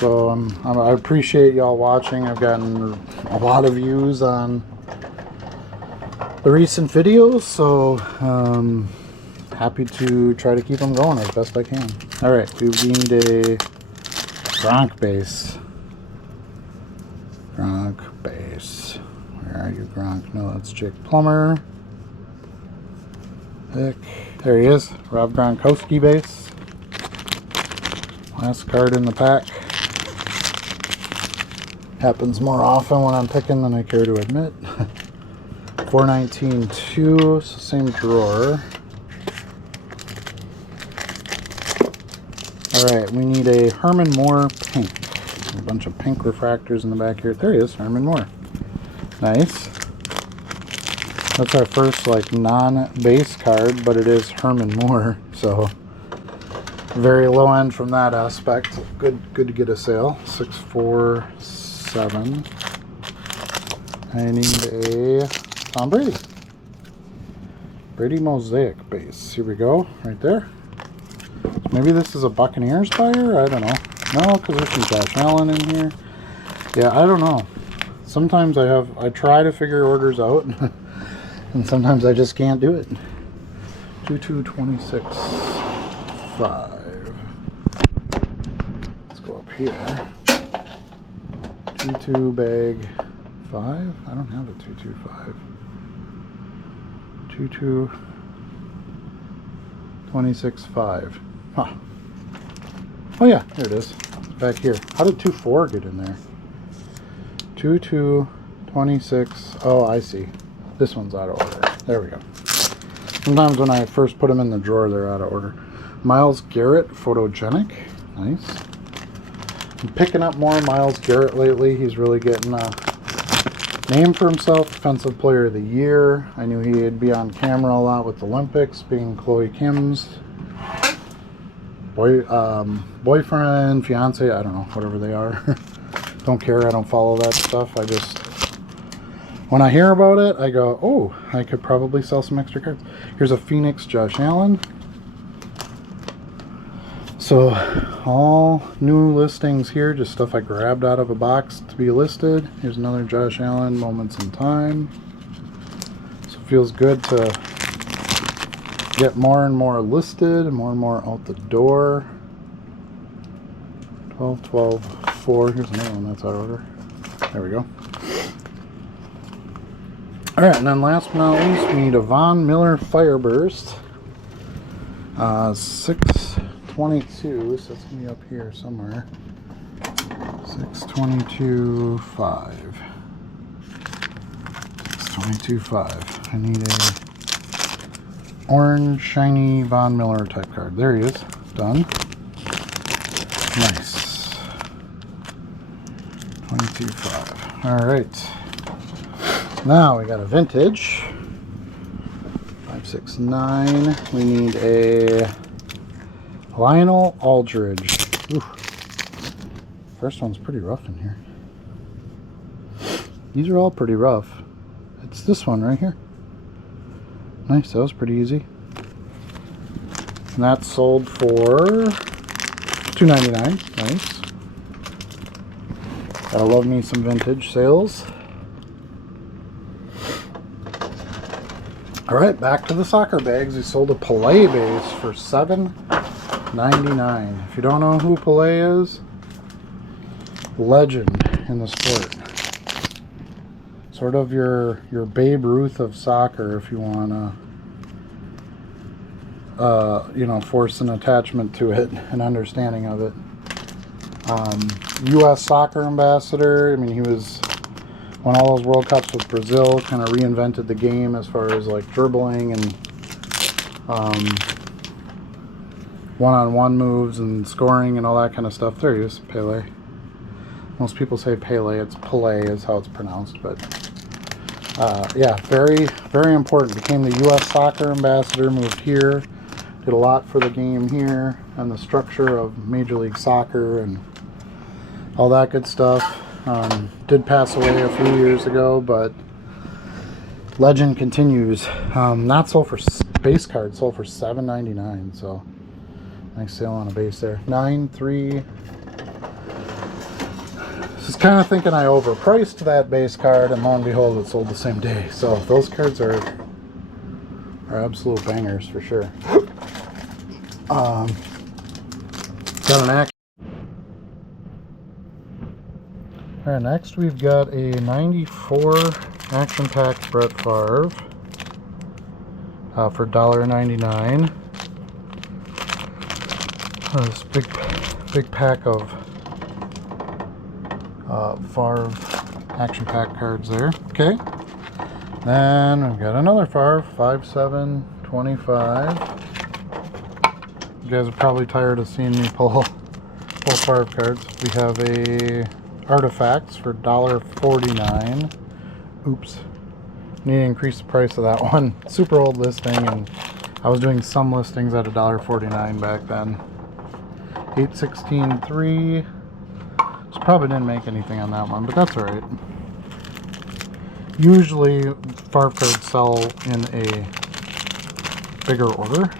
So I appreciate y'all watching. I've gotten a lot of views on the recent videos, so happy to try to keep them going as best I can. All right, we need a Gronk base. Gronk base. Where are you, Gronk? No, that's Jake Plummer. There he is. Rob Gronkowski base. Last card in the pack. Happens more often when I'm picking than I care to admit. 419.2, so same drawer. Alright, we need a Herman Moore pink. A bunch of pink refractors in the back here. There he is, Herman Moore. Nice. That's our first non-base card, but it is Herman Moore, so very low end from that aspect. Good to get a sale. 647. I need a Tom Brady. Brady Mosaic base. Here we go, right there. Maybe this is a Buccaneers buyer? I don't know. No, because there's some Josh Allen in here. Yeah, I don't know. Sometimes I try to figure orders out, and sometimes I just can't do it. 2226.5. Let's go up here. 22 bag 5. I don't have a 225. 2226.5. Huh. Oh yeah, here it is. Back here. How did 24 get in there? 2226. Oh, I see. This one's out of order. There we go. Sometimes when I first put them in the drawer, they're out of order. Myles Garrett, photogenic. Nice. I'm picking up more Myles Garrett lately. He's really getting a name for himself. Defensive Player of the Year. I knew he'd be on camera a lot with the Olympics, being Chloe Kim's boyfriend, fiance, I don't know, whatever they are. Don't care, I don't follow that stuff. I just, when I hear about it, I go, oh, I could probably sell some extra cards. Here's a Phoenix Josh Allen. So all new listings here, just stuff I grabbed out of a box to be listed. Here's another Josh Allen, Moments in Time. So it feels good to get more and more listed, more and more out the door. 12, 12, 4. Here's another one that's out of order. There we go. Alright, and then last but not least, we need a Von Miller Fireburst. 622, so it's going to be up here somewhere. 622.5. 622.5. I need a orange, shiny Von Miller type card. There he is. Done. Nice. 22.5. Alright. Now we got a vintage. 569. We need a Lionel Aldridge. Ooh. First one's pretty rough in here. These are all pretty rough. It's this one right here. Nice, that was pretty easy. And that sold for $2.99. Nice. Gotta love me some vintage sales. Alright, back to the soccer bags. We sold a Pelé base for $7.99. If you don't know who Pelé is, legend in the sport. Sort of your Babe Ruth of soccer, if you want to, you know, force an attachment to it, an understanding of it. U.S. soccer ambassador. I mean, he was won all those World Cups with Brazil. Kind of reinvented the game as far as like dribbling and one-on-one moves and scoring and all that kind of stuff. There he is, Pele. Most people say Pele. It's Pelé is how it's pronounced, but yeah, very, very important. Became the U.S. soccer ambassador. Moved here. Did a lot for the game here and the structure of Major League Soccer and all that good stuff. Did pass away a few years ago, but legend continues. Not sold for base card, sold for $7.99. So nice sale on a base there. 9.3. Just kind of thinking I overpriced that base card, and lo and behold, it sold the same day. So those cards are absolute bangers for sure. Got an action. All right, next we've got a 94 action pack Brett Favre for $1.99. This big pack of Favre action pack cards there. Okay. Then we've got another Favre 5/7/25. You guys are probably tired of seeing me pull Favre cards. We have a Artifacts for $1.49. Oops. Need to increase the price of that one. Super old listing, and I was doing some listings at $1.49 back then. 8/16/3. So probably didn't make anything on that one, but that's alright. Usually Favre cards sell in a bigger order.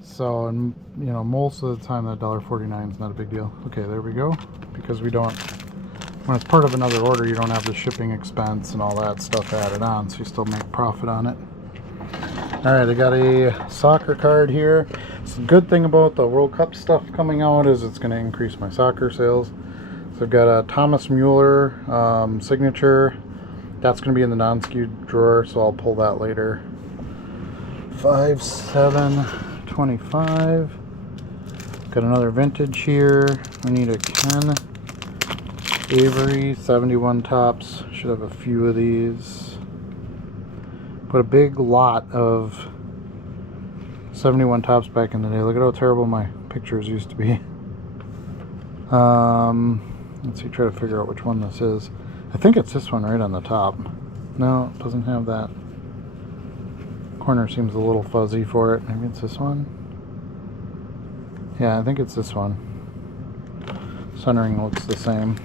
So, and you know, most of the time that $1.49 is not a big deal. Okay, there we go. Because we don't, when it's part of another order, you don't have the shipping expense and all that stuff added on, so you still make profit on it. Alright, I got a soccer card here. So the good thing about the World Cup stuff coming out is it's going to increase my soccer sales. So I've got a Thomas Mueller signature. That's going to be in the non-skewed drawer, so I'll pull that later. 5/7/25. Got another vintage here. We need a Ken Avery 71 tops. Should have a few of these. Put a big lot of 71 tops back in the day. Look at how terrible my pictures used to be. Let's see, try to figure out which one this is. I think it's this one right on the top. No, it doesn't have that. Corner seems a little fuzzy for it. Maybe it's this one. Yeah, I think it's this one. Centering looks the same.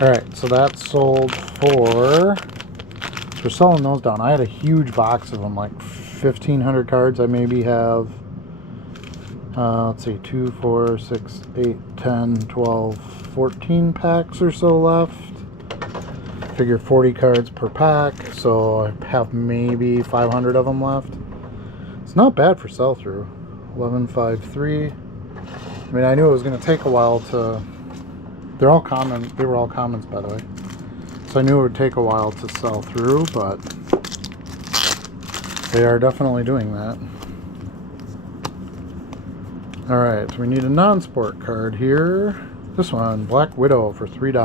Alright, so that sold for... They're selling those down. I had a huge box of them, like 1,500 cards. I maybe have, let's see, 2, 4, 6, 8, 10, 12, 14 packs or so left. Figure 40 cards per pack, so I have maybe 500 of them left. It's not bad for sell-through. 11.53. I mean, I knew it was going to take a while to... They're all common. They were all commons, by the way. So I knew it would take a while to sell through, but they are definitely doing that. Alright, so we need a non-sport card here. This one, Black Widow for $3.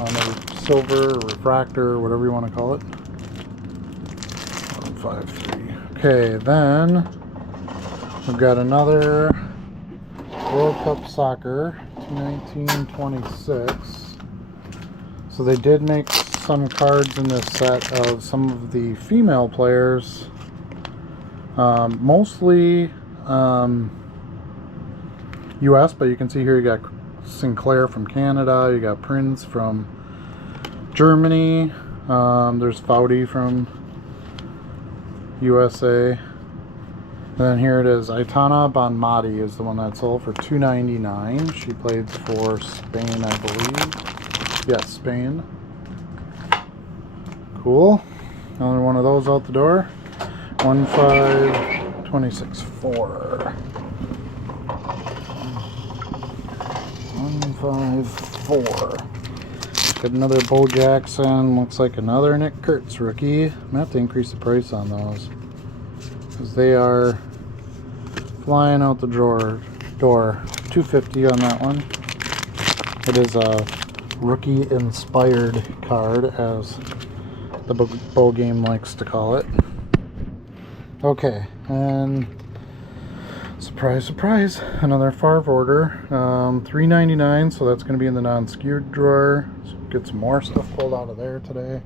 On a silver, refractor, whatever you want to call it. 153. Okay, then we've got another World Cup Soccer 1926. So they did make some cards in this set of some of the female players. Mostly US, but you can see here you got Sinclair from Canada, you got Prince from Germany, there's Favre from USA, and then here it is. Aitana Bonmati is the one that sold for $2.99. She played for Spain, I believe. Yes, Spain. Cool. Another one of those out the door. 15264. 154. Got another Bo Jackson. Looks like another Nick Kurtz rookie. I'm gonna have to increase the price on those because they are flying out the door. $250 on that one. It is a rookie inspired card, as the Bo game likes to call it. Okay, and surprise, surprise, another Favre order. $3.99, so that's going to be in the non-skewed drawer. So get some more stuff pulled out of there today.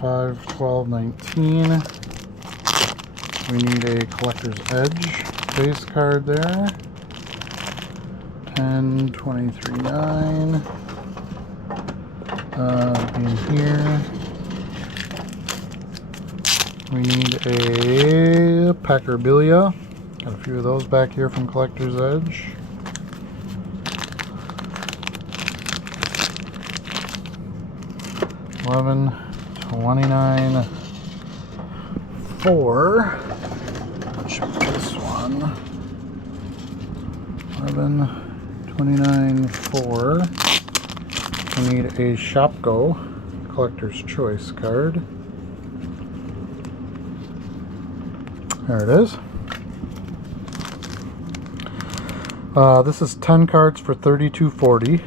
5, 12, 19. We need a Collector's Edge base card there. 10, 23, 9. In here. We need a Packerbilia. Got a few of those back here from Collector's Edge. $11, 29, 4. Check this one. 11, 29, 4. We need a Shopko Collector's Choice card. There it is. This is 10 cards for $32.40.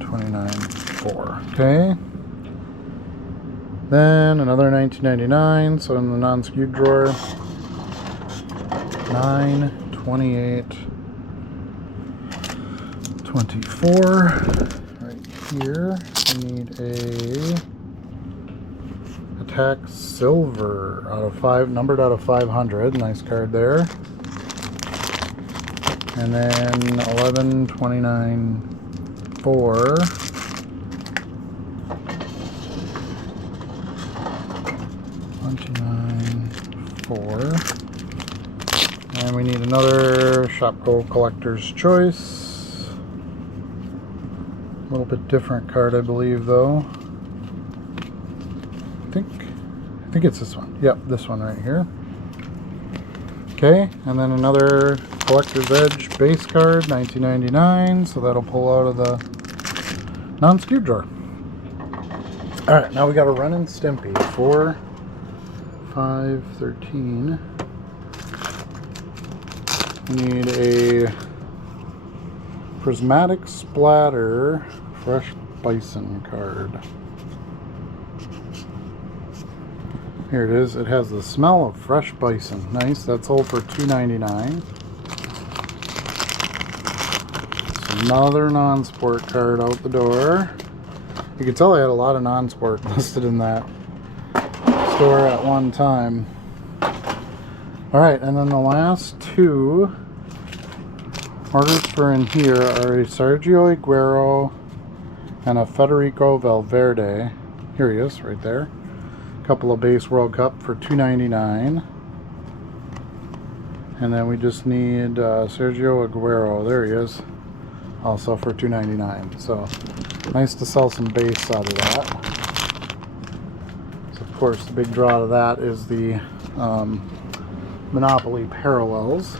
29.4. Okay. Then another $19.99. So in the non-skewed drawer, 9, 28, 24. Right here, we need a Attack Silver out of 5, numbered out of 500. Nice card there. And then 11, 29, 4. 29, 4. And we need another Shopko Collector's Choice. A little bit different card, I believe, though. I think it's this one. Yep, this one right here. Okay, and then another Collector's Edge base card, $19.99. So that'll pull out of the non-skewed drawer. All right, now we got a Ren and Stimpy. 4, 5, 13. We need a Prismatic Splatter Fresh Bison card. Here it is. It has the smell of fresh bison. Nice. That's sold for $2.99. Another non-sport card out the door. You can tell I had a lot of non-sport listed in that store at one time. Alright, and then the last two orders for in here are a Sergio Aguero and a Federico Valverde. Here he is, right there. Couple of base World Cup for $2.99. And then we just need Sergio Aguero. There he is. Also for $2.99. So nice to sell some base out of that. So course, the big draw to that is the Monopoly Parallels.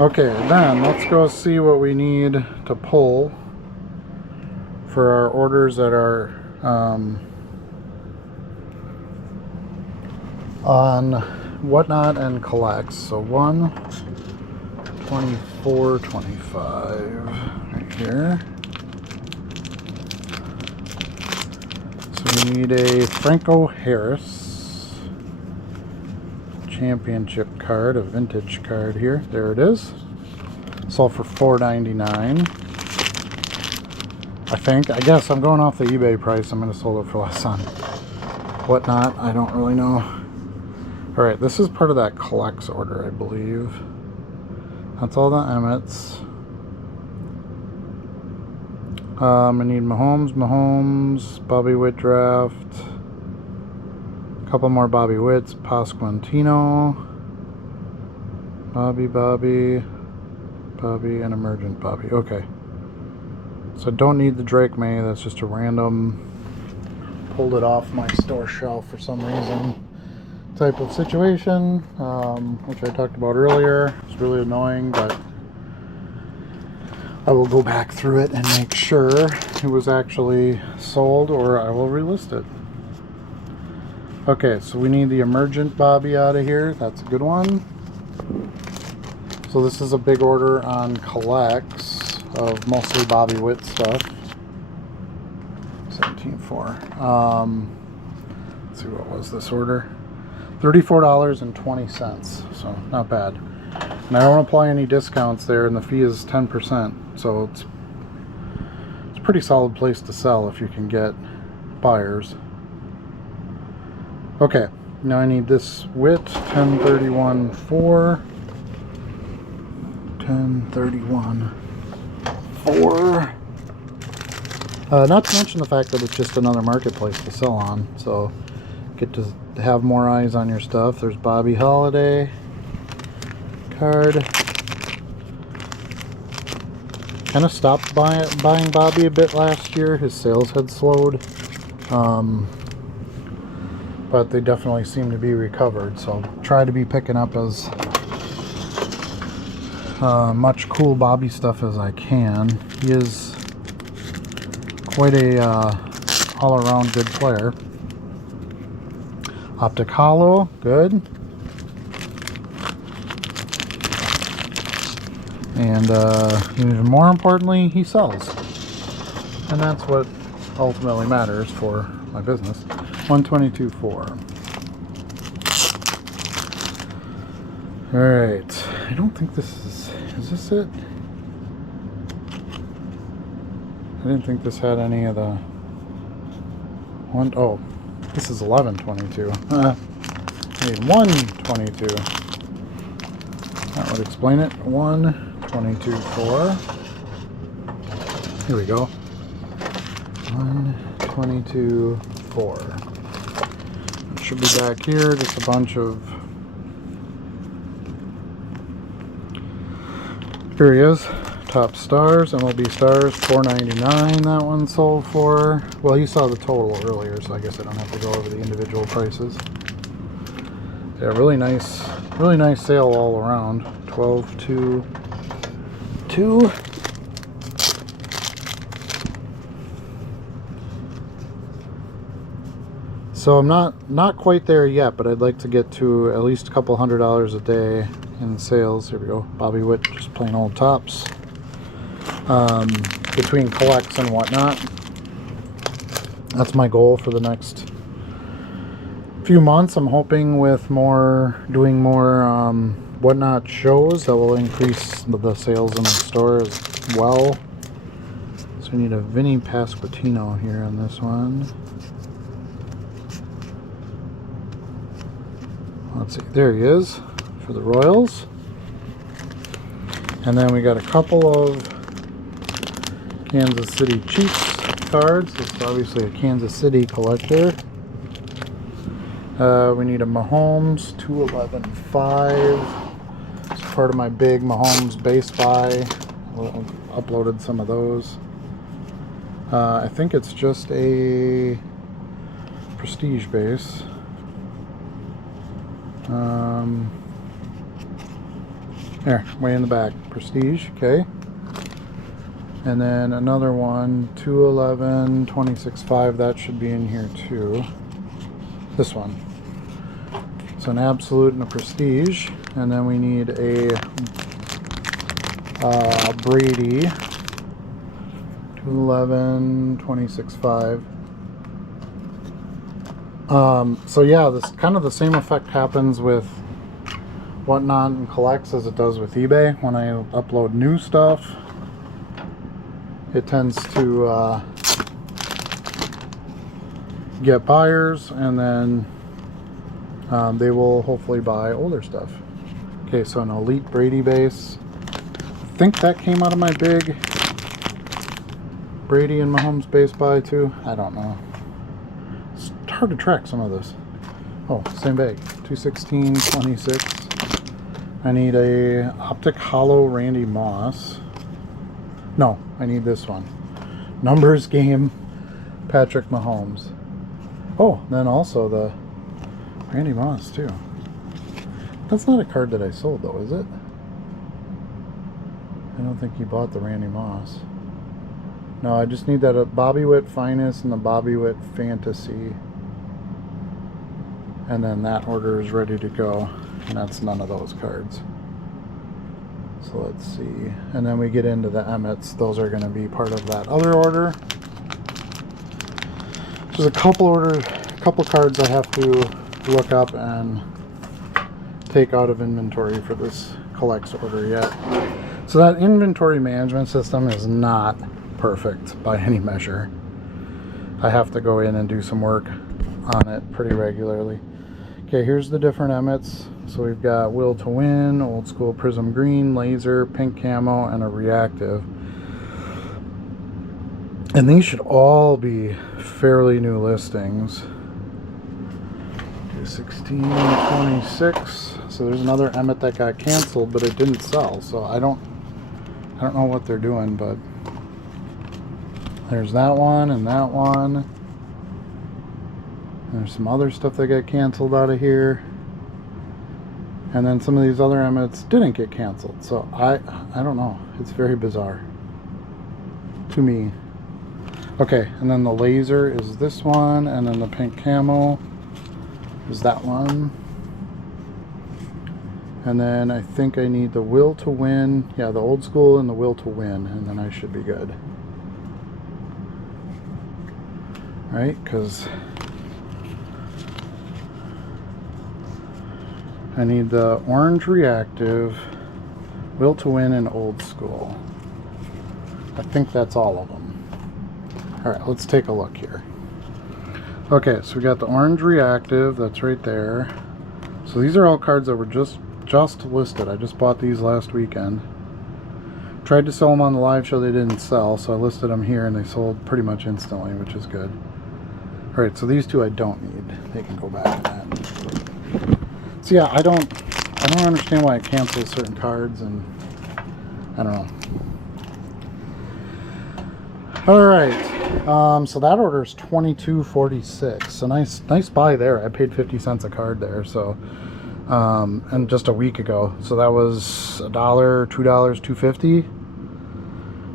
Okay, then let's go see what we need to pull for our orders that are on Whatnot and Collects. So 124.25 right here. So we need a Franco Harris championship card, a vintage card here. There it is. Sold for $4.99. I guess I'm going off the eBay price. I'm going to sell it for less on Whatnot. I don't really know. Alright, this is part of that collects order, I believe. That's all the Emmets. I need Mahomes, Bobby Witt draft, a couple more Bobby Witts, Pasquantino, Bobby, and Emergent Bobby. Okay. So I don't need the Drake May, that's just a random, pulled it off my store shelf for some reason type of situation, which I talked about earlier. It's really annoying, but I will go back through it and make sure it was actually sold, or I will relist it. Okay, so we need the Emergent Bobby out of here. That's a good one. So this is a big order on Collects of mostly Bobby Witt stuff. 17.4. Let's see, what was this order? $34.20. So not bad. And I don't apply any discounts there, and the fee is 10%. So it's a pretty solid place to sell if you can get buyers. Okay, now I need this Witt 1031.4. 1031.4. Not to mention the fact that it's just another marketplace to sell on, so get to have more eyes on your stuff. There's Bobby Holiday card. Kind of stopped buying Bobby a bit last year. His sales had slowed, but they definitely seem to be recovered, so try to be picking up as much cool Bobby stuff as I can. He is quite a all-around good player. Optic Hollow, good. And even more importantly, he sells. And that's what ultimately matters for my business. 122.4. Alright. I don't think this is this it? I didn't think this had any of the one. Oh, this is 1122. I need 122. That would explain it. 122.4. Here we go. 122.4. It should be back here. Just a bunch of. Here he is. Top Stars, MLB Stars, $4.99. That one sold for. Well, you saw the total earlier, so I guess I don't have to go over the individual prices. Yeah, really nice sale all around. 12.22. So I'm not quite there yet, but I'd like to get to at least a couple $100 a day in sales. Here we go. Bobby Witt, just plain old tops. Between collects and whatnot. That's my goal for the next few months. I'm hoping with doing more whatnot shows that will increase the sales in the store as well. So we need a Vinny Pasquantino here on this one. Let's see, there he is for the Royals. And then we got a couple of Kansas City Chiefs cards. This is obviously a Kansas City collector. We need a Mahomes 211.5. It's part of my big Mahomes base buy. I uploaded some of those. I think it's just a Prestige base. Here, way in the back. Prestige, okay. And then another one, 211, 26.5. That should be in here too. This one. So an Absolute and a Prestige. And then we need a Brady. 211, 26.5. So yeah, this kind of the same effect happens with Whatnot and Collects as it does with eBay. When I upload new stuff, it tends to get buyers, and then they will hopefully buy older stuff. Okay, so an Elite Brady base. I think that came out of my big Brady and Mahomes base buy too. I don't know. It's hard to track some of this. Oh, same bag. 216, 26. I need a Optic Hollow Randy Moss. No, I need this one. Numbers Game Patrick Mahomes. Oh, then also the Randy Moss too. That's not a card that I sold though, is it? I don't think he bought the Randy Moss. No, I just need that Bobby Witt Finest and the Bobby Witt Fantasy. And then that order is ready to go. And that's none of those cards. So let's see. And then we get into the Emmets. Those are going to be part of that other order. There's a couple cards I have to look up and take out of inventory for this Collects order yet. So that inventory management system is not perfect by any measure. I have to go in and do some work on it pretty regularly. Okay, here's the different Emmets. So we've got Will to Win, Old School Prism Green, Laser, Pink Camo, and a Reactive. And these should all be fairly new listings. 16, 26. So there's another Emmet that got canceled, but it didn't sell. So I don't know what they're doing, but there's that one and that one. There's some other stuff that got canceled out of here. And then some of these other Emmets didn't get canceled. So I don't know. It's very bizarre to me. Okay, and then the Laser is this one, and then the Pink Camo is that one. And then I think I need the Will to Win. Yeah, the Old School and the Will to Win, and then I should be good. Right, because I need the Orange Reactive, Will to Win, and Old School. I think that's all of them. Alright, let's take a look here. Okay, so we got the Orange Reactive, that's right there. So these are all cards that were just listed. I just bought these last weekend. Tried to sell them on the live show, they didn't sell, so I listed them here and they sold pretty much instantly, which is good. Alright, so these two I don't need. They can go back to that. So yeah, I don't understand why it cancels certain cards, and I don't know. Alright, so that order is $22.46. So nice buy there. I paid 50 cents a card there, so and just a week ago. So that was $1, $2, $2.50.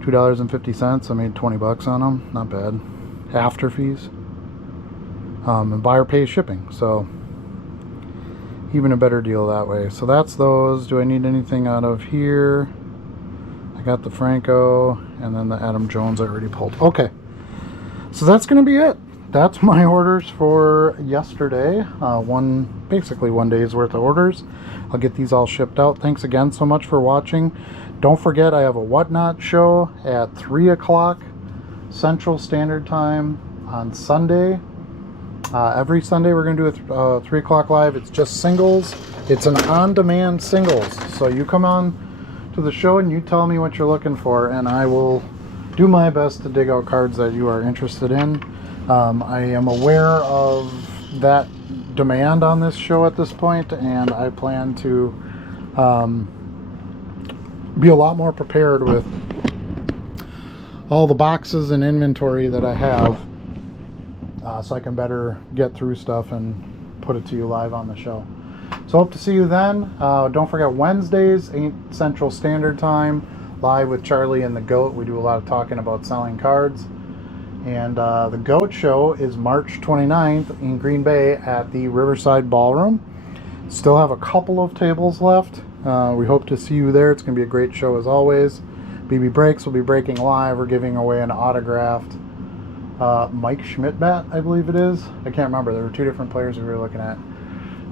$2.50. I made 20 bucks on them. Not bad. After fees. And buyer pays shipping, so even a better deal that way. So that's those. Do I need anything out of here? I got the Franco and then the Adam Jones I already pulled. Okay, so that's gonna be it. That's my orders for yesterday. Basically one day's worth of orders. I'll get these all shipped out. Thanks again so much for watching. Don't forget, I have a Whatnot show at 3 o'clock Central Standard Time on Sunday. Every Sunday we're going to do a 3 o'clock live. It's just singles. It's an on-demand singles. So you come on to the show and you tell me what you're looking for, and I will do my best to dig out cards that you are interested in. I am aware of that demand on this show at this point, and I plan to be a lot more prepared with all the boxes and inventory that I have so I can better get through stuff and put it to you live on the show. So hope to see you then. Don't forget Wednesdays, 8 Central Standard Time, live with Charlie and the GOAT. We do a lot of talking about selling cards. And the GOAT show is March 29th in Green Bay at the Riverside Ballroom. Still have a couple of tables left. We hope to see you there. It's going to be a great show as always. BB Breaks will be breaking live. We're giving away an autographed Mike Schmidt bat, I believe it is. I can't remember. There were 2 different players we were looking at.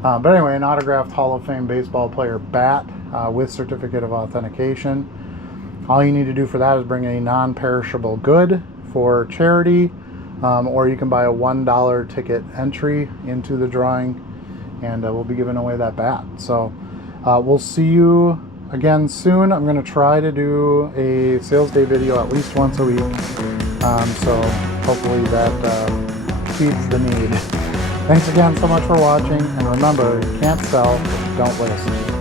But anyway, an autographed Hall of Fame baseball player bat with certificate of authentication. All you need to do for that is bring a non-perishable good for charity, or you can buy a $1 ticket entry into the drawing, and we'll be giving away that bat. So we'll see you again soon. I'm going to try to do a sales day video at least once a week, so hopefully that feeds the need. Thanks again so much for watching, and remember, you can't sell, don't list.